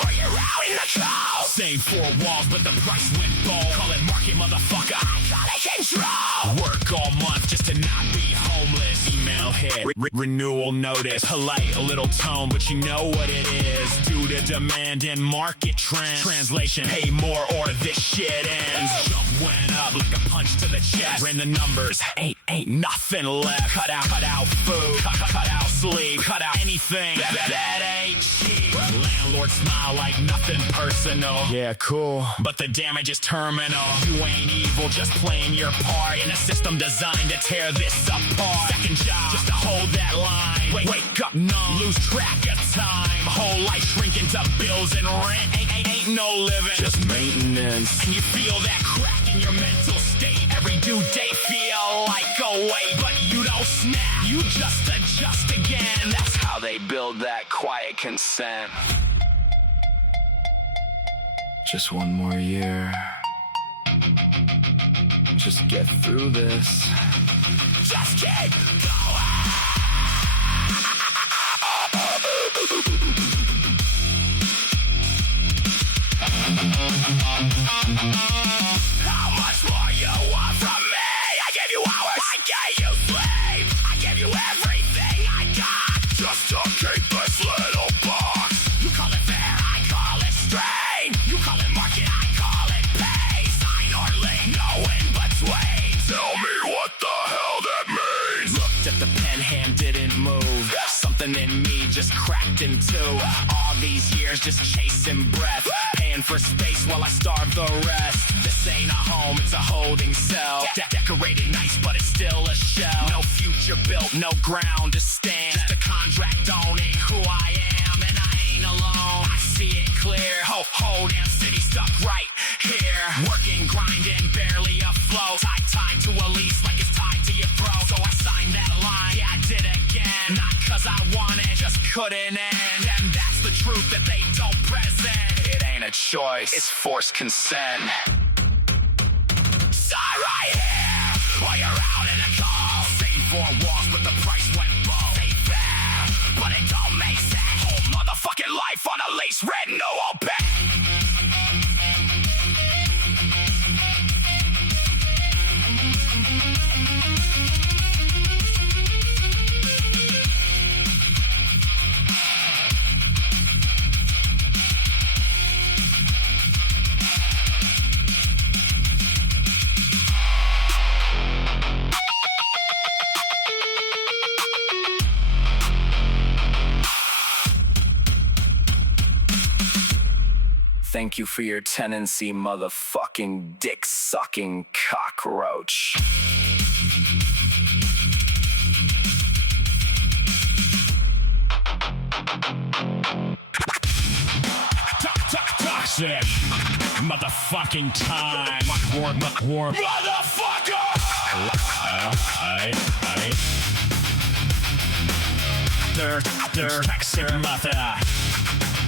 Or you're out in the cold. Same four walls, but the price went bold. Call it market, motherfucker, I Call it control. work all month just to not be homeless. Email email hit, renewal notice. Polite, a little tone, but you know what it is. Due to demand and market trends. Translation, pay more or this shit ends. Jump went up like a punch to the chest. Ran the numbers, ain't nothing left. Cut out food, cut out sleep, cut out anything that ain't cheap. Landlord smile like nothing personal. Yeah, cool, but the damage is terminal. You ain't evil, just playing your part in a system designed to tear this apart. Second job, just to hold that line. Wake up numb, lose track of time. Whole life shrinking to bills and rent. Ain't no living, just maintenance. And you feel that crack in your mental state. Every due date feel like a wait, but you don't snap. You just adjust again. That's how they build that quiet consent. Just one more year. Just get through this. Just keep going. How much more you want from me? I gave you hours, I gave you sleep, I gave you everything I got, just to keep this little box. You call it fair, I call it strain. You call it market, I call it pay. Sign or link, no in between. Tell me what the hell that means. Looked at the pen, hand didn't move. Something in me just cracked in two. All these years just chasing breath, paying for space while I starve the rest. This ain't a home, it's a holding cell. Decorated nice, but it's still a shell. No future built, no ground to stand. Just a contract owning who I am, and I ain't alone. I see it clear. Whole damn city stuck right here. Working, grinding, barely afloat. Tied to a lease like it's tied to your throat. So I signed that line, yeah, I did again. Not cause I wanted, just couldn't end. And that's the truth that they don't present. It ain't a choice, it's forced consent. Sign right here, while you're out in the cold. Same four walls, but the price went low. Say fair, but it don't make sense. Whole motherfucking life on a lease, red, no, I'll bet. Thank you for your tenancy, motherfucking dick-sucking cockroach. Toxic motherfucking time. War. Motherfucker! They're toxic mother.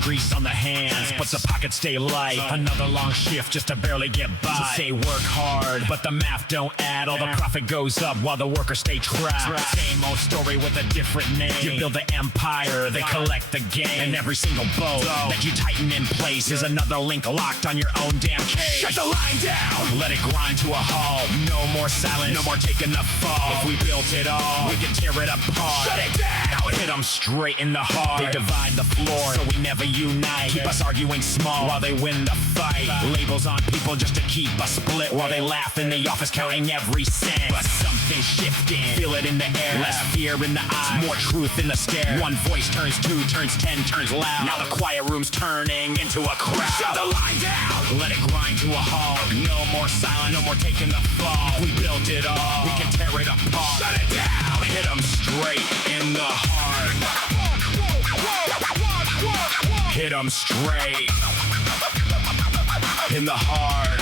Grease on the hands, but the pockets stay light. Another long shift just to barely get by. So say work hard, but the math don't add. All the profit goes up while the workers stay trapped. Same old story with a different name. You build the empire, they collect the game. And every single boat that you tighten in place is another link locked on your own damn cage. Shut the line down, let it grind to a halt. No more silence, no more taking the fall. If we built it all, we can tear it apart. Shut it down, hit them straight in the heart. They divide the floor, so we never unite. Keep us arguing small while they win the fight. Labels on people just to keep us split while they laugh in the office counting every cent. But something's shifting, feel it in the air. Less fear in the eyes, more truth in the stare. One voice turns two, turns 10, turns loud. Now the quiet room's turning into a crowd. Shut the line down, let it grind to a halt. No more silence, no more taking the fall. We built it all, we can tear it apart. Shut it down, hit them straight in the heart. Hit 'em straight in the heart.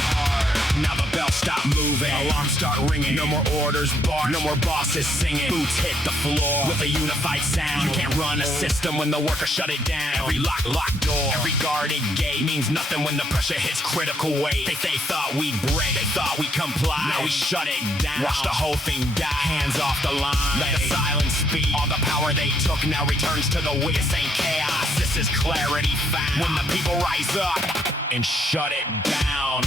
Now the bells stop moving, alarms start ringing. No more orders barked, no more bosses singing. Boots hit the floor with a unified sound. You can't run a system when the workers shut it down. Every locked door, every guarded gate means nothing when the pressure hits critical weight. They thought we'd break, they thought we'd comply. Now we shut it down, watch the whole thing die. Hands off the line, let the silence speak. All the power they took now returns to the weak. This ain't chaos, this is clarity found. When the people rise up and shut it down.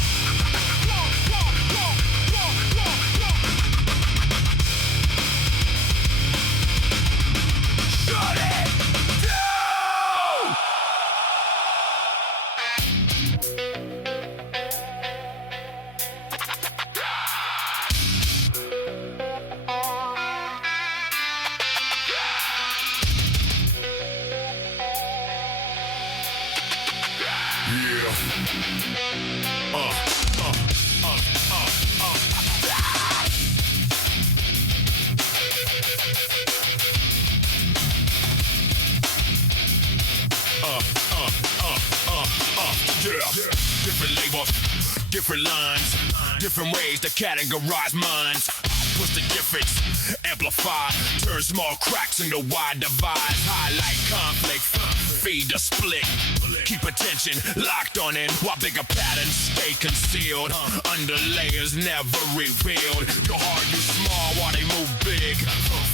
Different labels, different lines, different ways to categorize minds. What's the difference? Amplify, turn small cracks into wide divides. Highlight conflict, feed the split. Keep attention locked on in while bigger patterns stay concealed. Under layers never revealed. Your heart is small while they move big.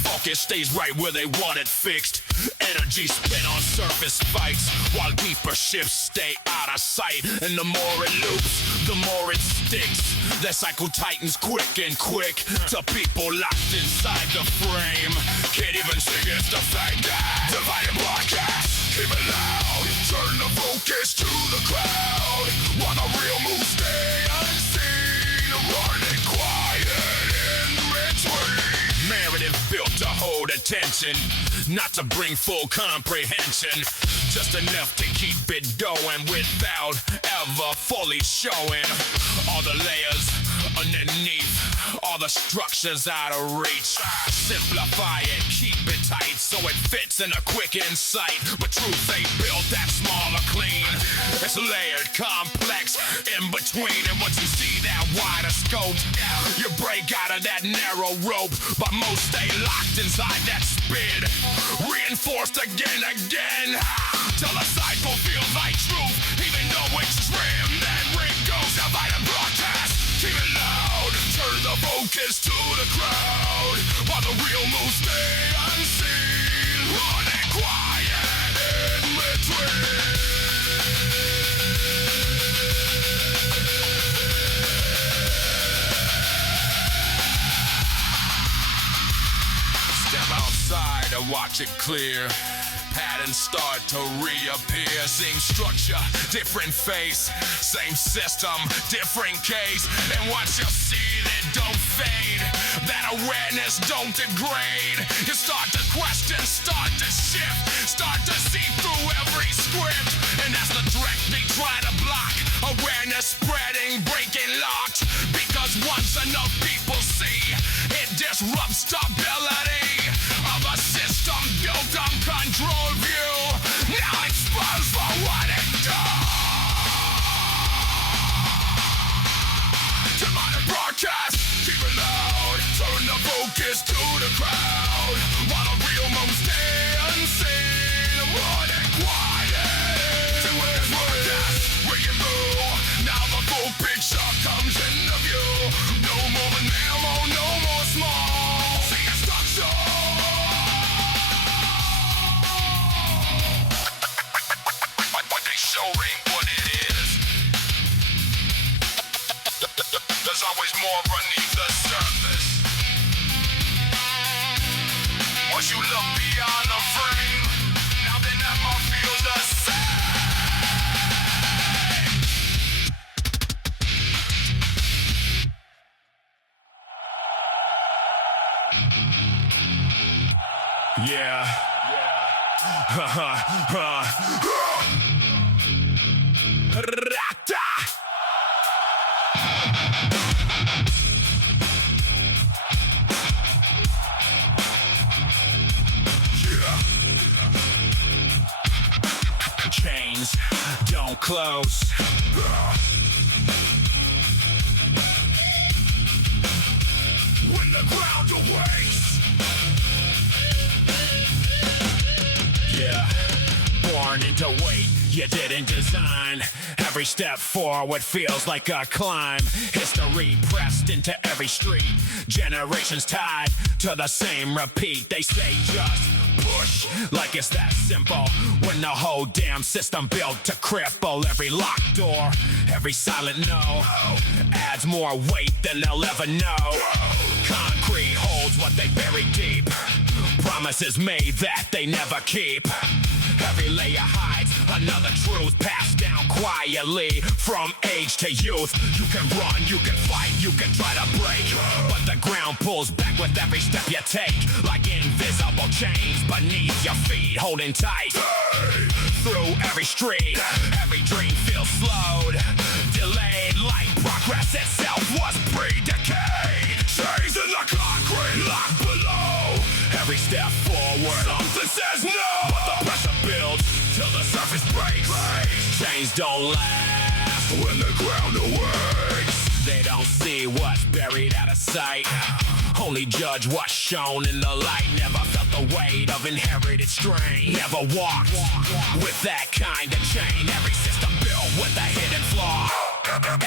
Focus stays right where they want it fixed. Energy spent on surface fights while deeper shifts stay out of sight. And the more it loops, the more it sticks. That cycle tightens quick and quick to people locked inside the frame. Can't even sing it's the fake game. Divide and broadcast, keep it loud. Turn the focus to the crowd while the real moves stay unseen. Running quiet in between. Narrative built to hold attention, not to bring full comprehension. Just enough to keep it going without ever fully showing all the layers underneath, all the structures out of reach. Simplify it, keep it tight so it fits in a quick insight. But truth ain't built that small or clean. It's layered, complex, in between. And once you see that wider scope, you break out of that narrow rope. But most stay locked inside that spin, reinforced again, till the cycle feels like truth, even though it's trim. Then ring goes, divide and broadcast, keep it loud. Turn the focus to the crowd while the real moves stay unseen. Running quiet in between. Step outside and watch it clear. Patterns start to reappear. Same structure, different face. Same system, different case. And once you see that don't fade, that awareness don't degrade, you start to question, start to shift, start to see through every script. And that's the direct they try to block. Awareness spreading, breaking locks. Because once enough people see, it disrupts stability of a system built on control view. Now exposed for what it does. Divide and broadcast, keep it loud. Turn the focus to the crowd while the real moves stay unseen. Running quiet to its broadcast, ring and boo. Now the full picture comes into view. No more enamel, no more small. See a structure. Ain't what it is. There's always more beneath the surface. Once you look beyond the frame, now they never feel the same. Yeah. Chains don't close. When the ground awakes. Yeah, born into weight you didn't design. Every step forward feels like a climb. History pressed into every street. Generations tied to the same repeat. They say just push, like it's that simple. When the whole damn system built to cripple every locked door, every silent no adds more weight than they'll ever know. Concrete holds what they bury deep. Promises made that they never keep. Every layer hides another truth passed down quietly from age to youth. You can run, you can fight, you can try to break, but the ground pulls back with every step you take, like invisible chains beneath your feet, holding tight. Through every street, every dream feels slowed, delayed, like progress itself was pre-decayed. Chains in the concrete, locked below. Every step forward, something says no, but the pressure builds till the surface breaks. Chains don't last when the ground awakes. They don't see what's buried out of sight, only judge what's shown in the light. Never felt the weight of inherited strain, never walked with that kind of chain. Every system built with a hidden flaw,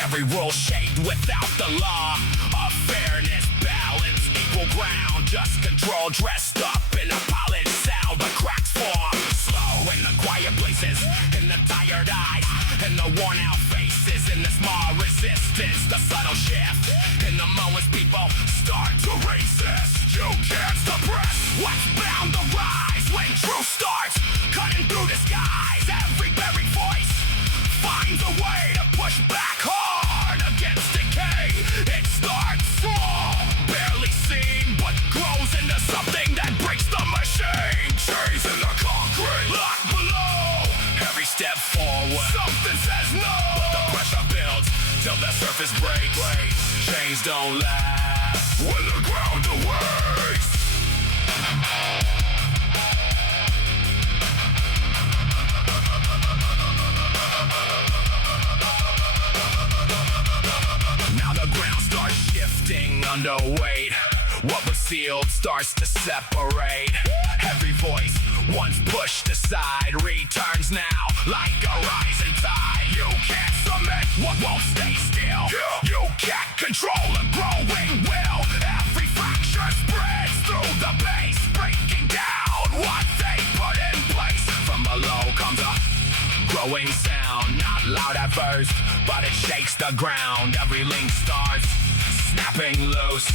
every rule shaped without the law of fairness, balance, equal ground. Just control dressed up in a polished sound, but cracks form slow in the quiet places, in the tired eyes, in the worn out faces, in the small resistance, the subtle shift in the moments people start to resist. You can't suppress what's bound to rise when truth starts cutting through the skies. Every buried voice finds a way to push back hard against decay. It starts small, barely seen, but grows into something that breaks the machine. Chains in the concrete, locked below. Every step forward, something says no, but the pressure builds till the surface breaks. Chains don't last when the ground awakes. Now the ground starts shifting under weight. What was sealed starts to separate. Every voice once pushed aside returns now like a rising tide. You can't submit what won't stay still. You can't control a growing will. Every fracture spreads through the base, breaking down what they put in place. From below comes a growing sound, not loud at first, but it shakes the ground. Every link starts snapping loose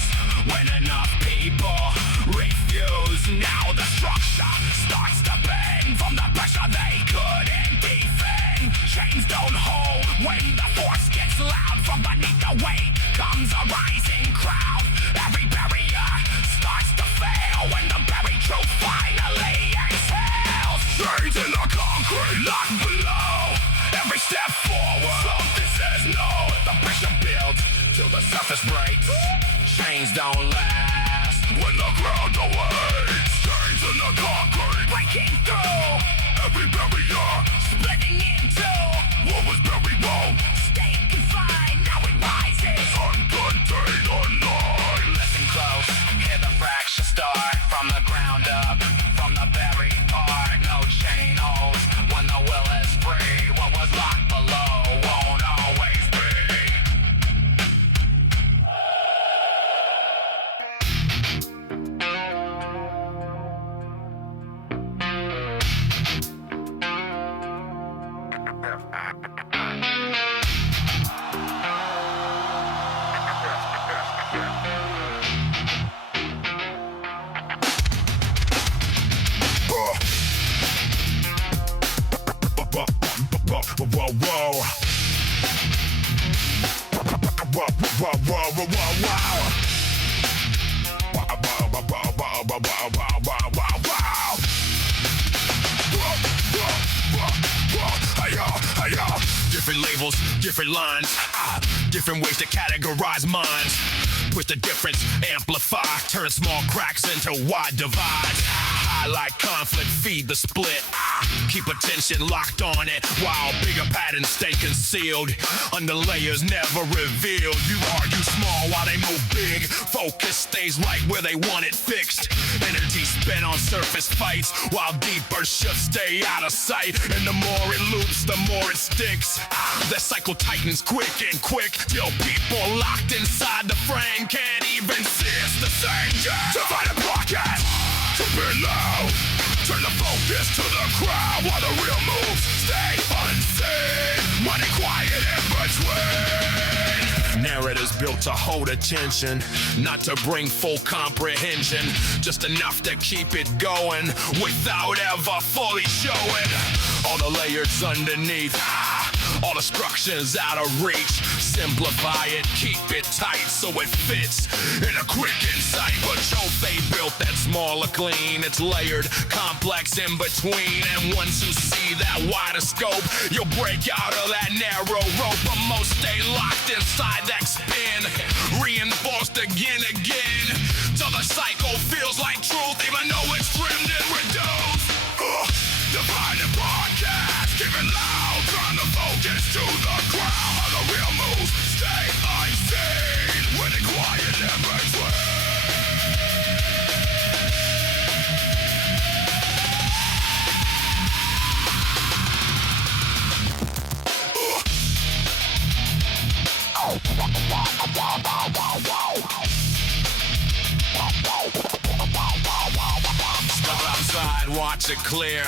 when enough people refuse. Now the structure starts to bend from the pressure they couldn't defend. Chains don't hold when the force gets loud. From beneath the weight comes a rising crowd. Every barrier starts to fail when the buried truth finally exhales. Chains in the concrete, locked below. Every step forward, something says no. The pressure builds till the surface breaks. Chains don't last when the ground awakes. Chains in the concrete, breaking through. Every barrier splitting into what was buried won't stay confined. Now it rises, uncontained, online. Listen close, hear the fracture start from the ground up, from the buried part. No chain holds when the will is free. What was locked below won't always be. Different labels, different lines, different ways to categorize minds. Twist the difference, amplify, turn small cracks into wide divides. Highlight conflict, feed the split. Keep attention locked on it while bigger patterns stay concealed under layers never revealed. You argue small while they move big. Focus stays right where they want it fixed. Energy spent on surface fights while deeper shifts stay out of sight. And the more it loops, the more it sticks. The cycle tightens quick and quick till people locked inside the frame can't even see it's the same game. Divide and broadcast to below. Turn the focus to the crowd while the real moves stay unseen. Money quiet in between. Narratives built to hold attention, not to bring full comprehension, just enough to keep it going without ever fully showing all the layers underneath. All the structure's out of reach. Simplify it, keep it tight so it fits in a quick insight. But they built that smaller clean. It's layered, complex in between. And once you see that wider scope, you'll break out of that narrow rope. But most stay locked inside that spin, reinforced again, till the cycle feels like truth, even though it's trimmed and reduced. Divine and broadcast, keep it loud, trying to focus to the crowd. The real moves stay unseen when it quiet in between. Step outside, watch it clear.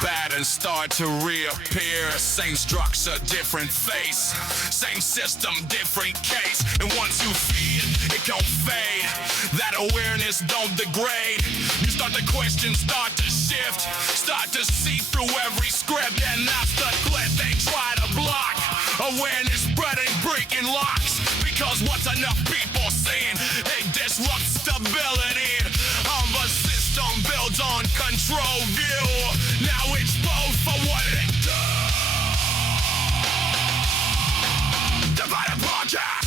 Patterns start to reappear. Same structure, different face. Same system, different case. And once you feed, it don't fade. That awareness don't degrade. You start to question, start to shift. Start to see through every script. And that's the clip they try to block. Awareness spreading, breaking locks. Because what's enough people seeing? It disrupts stability of a system built on control view. Now exposed for what it does. Divide and broadcast,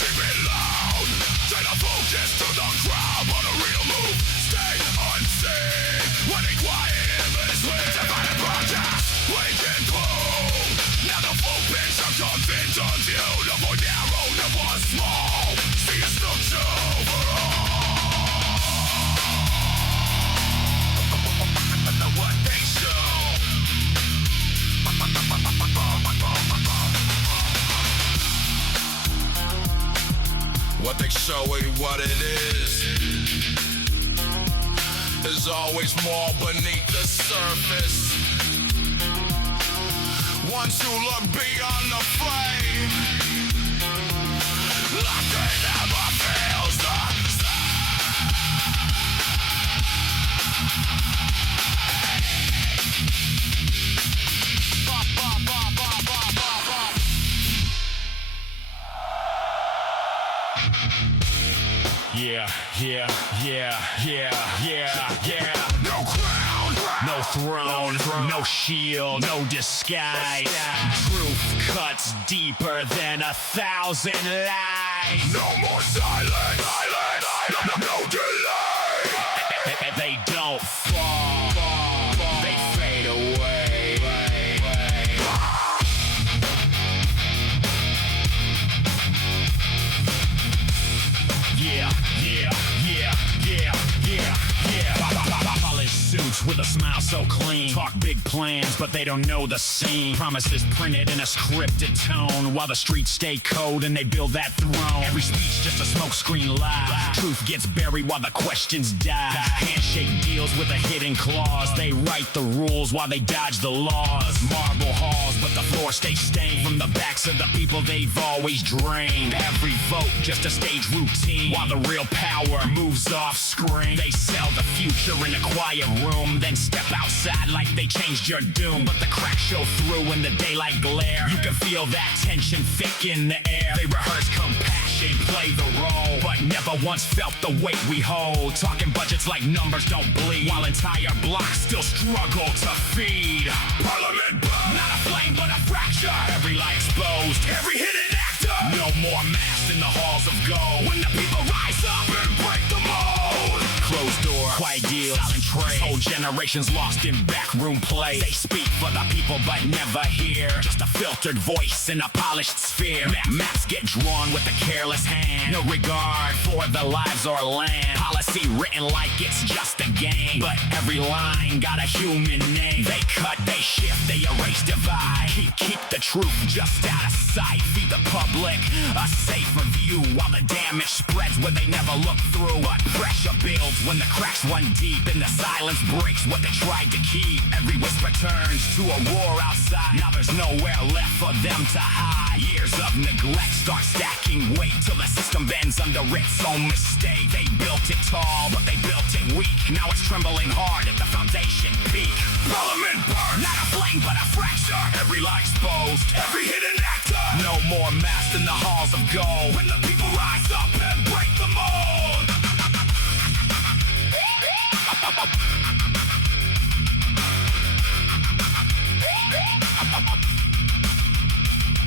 keep it loud. Try to focus to the crowd, but a real move stay unseen. When it quiet in between. Divide and broadcast, wake and cool. Now the full picture comes into view. The more narrow, the more small. See a structure overall. What they show. What they show ain't what it is. There's always more beneath the surface. Once you look beyond the flame, nothing ever feels the same. Yeah. No crown, no throne, no shield, no disguise. Truth cuts deeper than 1,000 lies. No more silence, no delay. They don't fall, they fade away. Polished suits with a smile so clean. Talk big plans, but they don't know the scene. Promises printed in a scripted tone, while the streets stay cold and they build that throne. Every speech just a smokescreen lie. Truth gets buried while the questions die. Handshake deals with a hidden clause. They write the rules while they dodge the laws. Marble halls, but the floor stays stained from the backs of the people they've always drained. Every vote just a stage routine, while the real power moves off screen. They sell the future in a quiet room, then step outside like they changed your doom. But the cracks show through in the daylight glare. You can feel that tension thick in the air. They rehearse compassion, play the role, but never once felt the weight we hold. Talking budgets like numbers don't bleed, while entire blocks still struggle to feed. Parliament burn. Not a flame but a fracture. Every lie exposed, every hidden actor. No more masks in the halls of gold. When the people rise up and break the mold. Closed door, quiet deals, silent trade. Whole generations lost in backroom play. They speak for the people but never hear. Just a filtered voice in a polished sphere. Maps get drawn with a careless hand. No regard for the lives or land. Policy written like it's just a game, but every line got a human name. They cut, they shift, they erase, divide. Keep the truth just out of sight. Feed the public a safer view, while the damage spreads where they never look through. But pressure builds when the cracks run deep, and the silence breaks what they tried to keep. Every whisper turns to a roar outside. Now there's nowhere left for them to hide. Years of neglect start stacking weight till the system bends under its own mistake. They built it tall, but they built it weak. Now it's trembling hard at the foundation peak. Parliament burns. Not a flame but a fracture. Every lie exposed. Every hidden actor. No more masked in the halls of gold. When the people rise up and break the mold.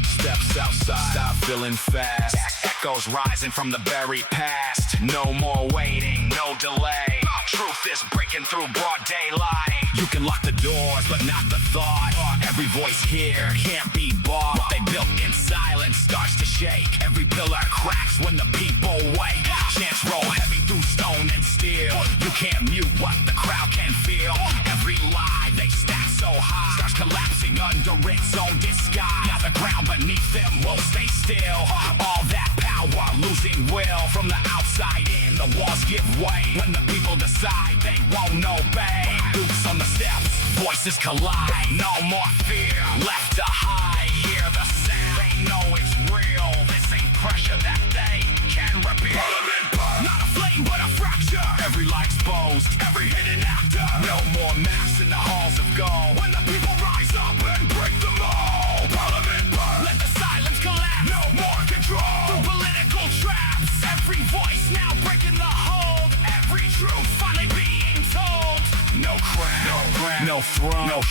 Steps outside, stop feeling fast. Echoes rising from the buried past. No more waiting, no delay. Truth is breaking through broad daylight. You can lock the doors, but not the thought. Every voice here can't be bought. What they built in silence starts to shake. Every pillar cracks when the people wake. Chants roll heavy through stone and steel. You can't mute what the crowd can feel. Every lie they stack so high starts collapsing under its own disguise. Now the ground beneath them won't stay still. All that power losing will. From the outside in, the walls give way. When the people decide they won't obey. Boots on the steps, voices collide. No more fear left to hide. Hear the sound, they know it's real. This ain't pressure that they can repeal. Parliament burns. Not a flame but a fracture. Every lie exposed, Every hidden actor. no more masks in the halls of gold. When the people rise up and break the mold. Parliament burns. Let the silence collapse. No more control. Through political traps. Every voice now breaking the hold. Every truth finally being told. No crown, no throne, no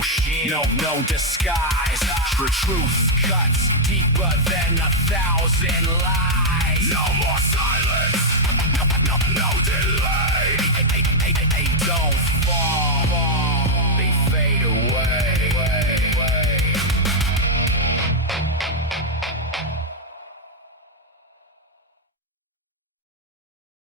shield, no disguise. Truth cuts deeper than 1,000 lies. No more silence. No delay.